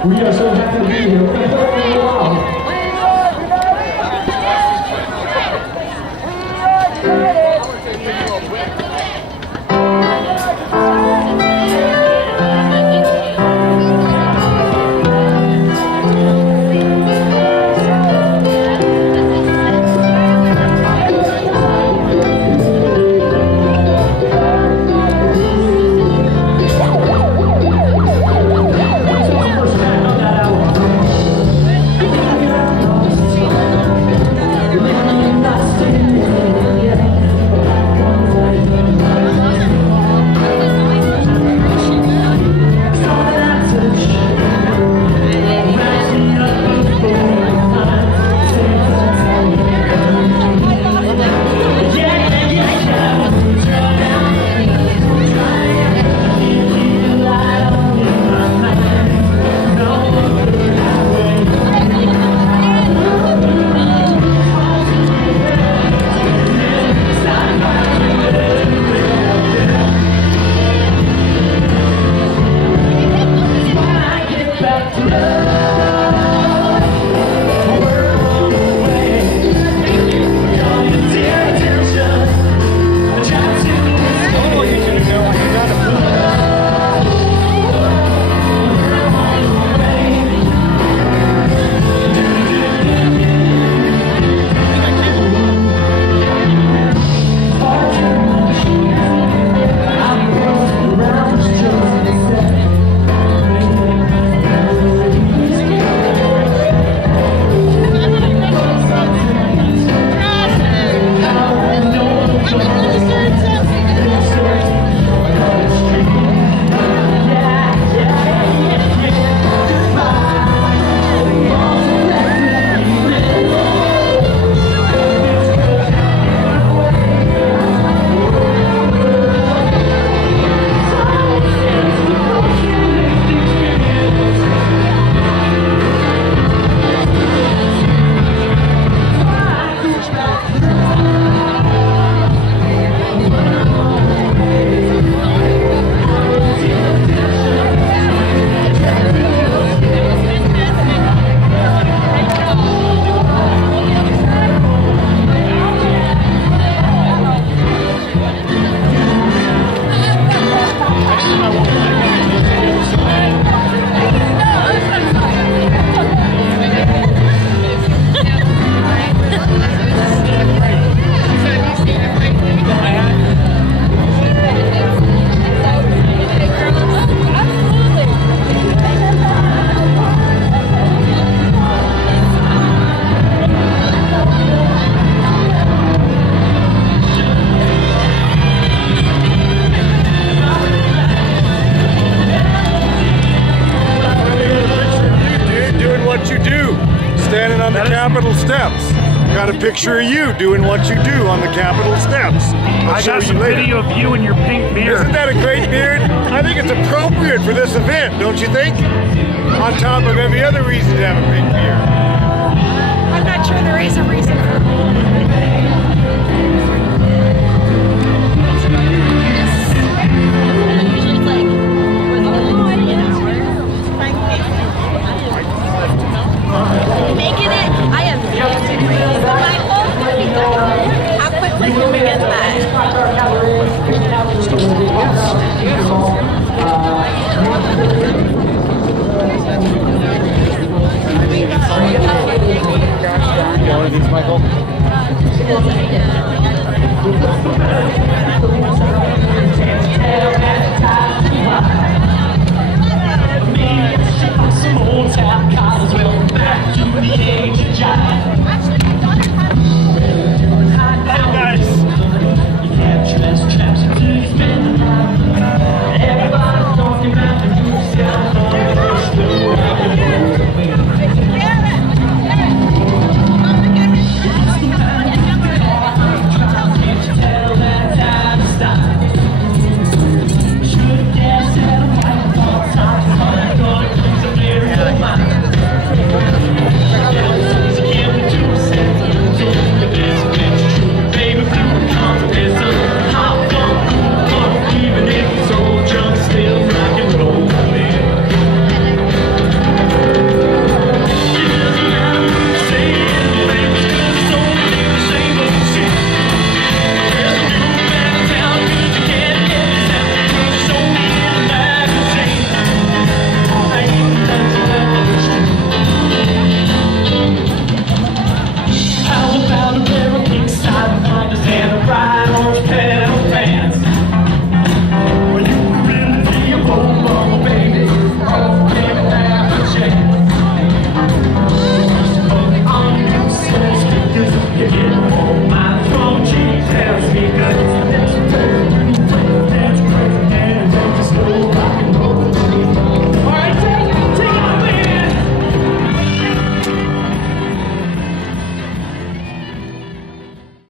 We are so happy to be here. We're going to play for a little while. First man on that album. Capitol steps. Got a picture of you doing what you do on the Capitol steps. I got some video of you and your pink beard. Isn't that a great beard? I think it's appropriate for this event, don't you think? On top of every other reason to have a pink beard. I'm not sure there is a reason for it.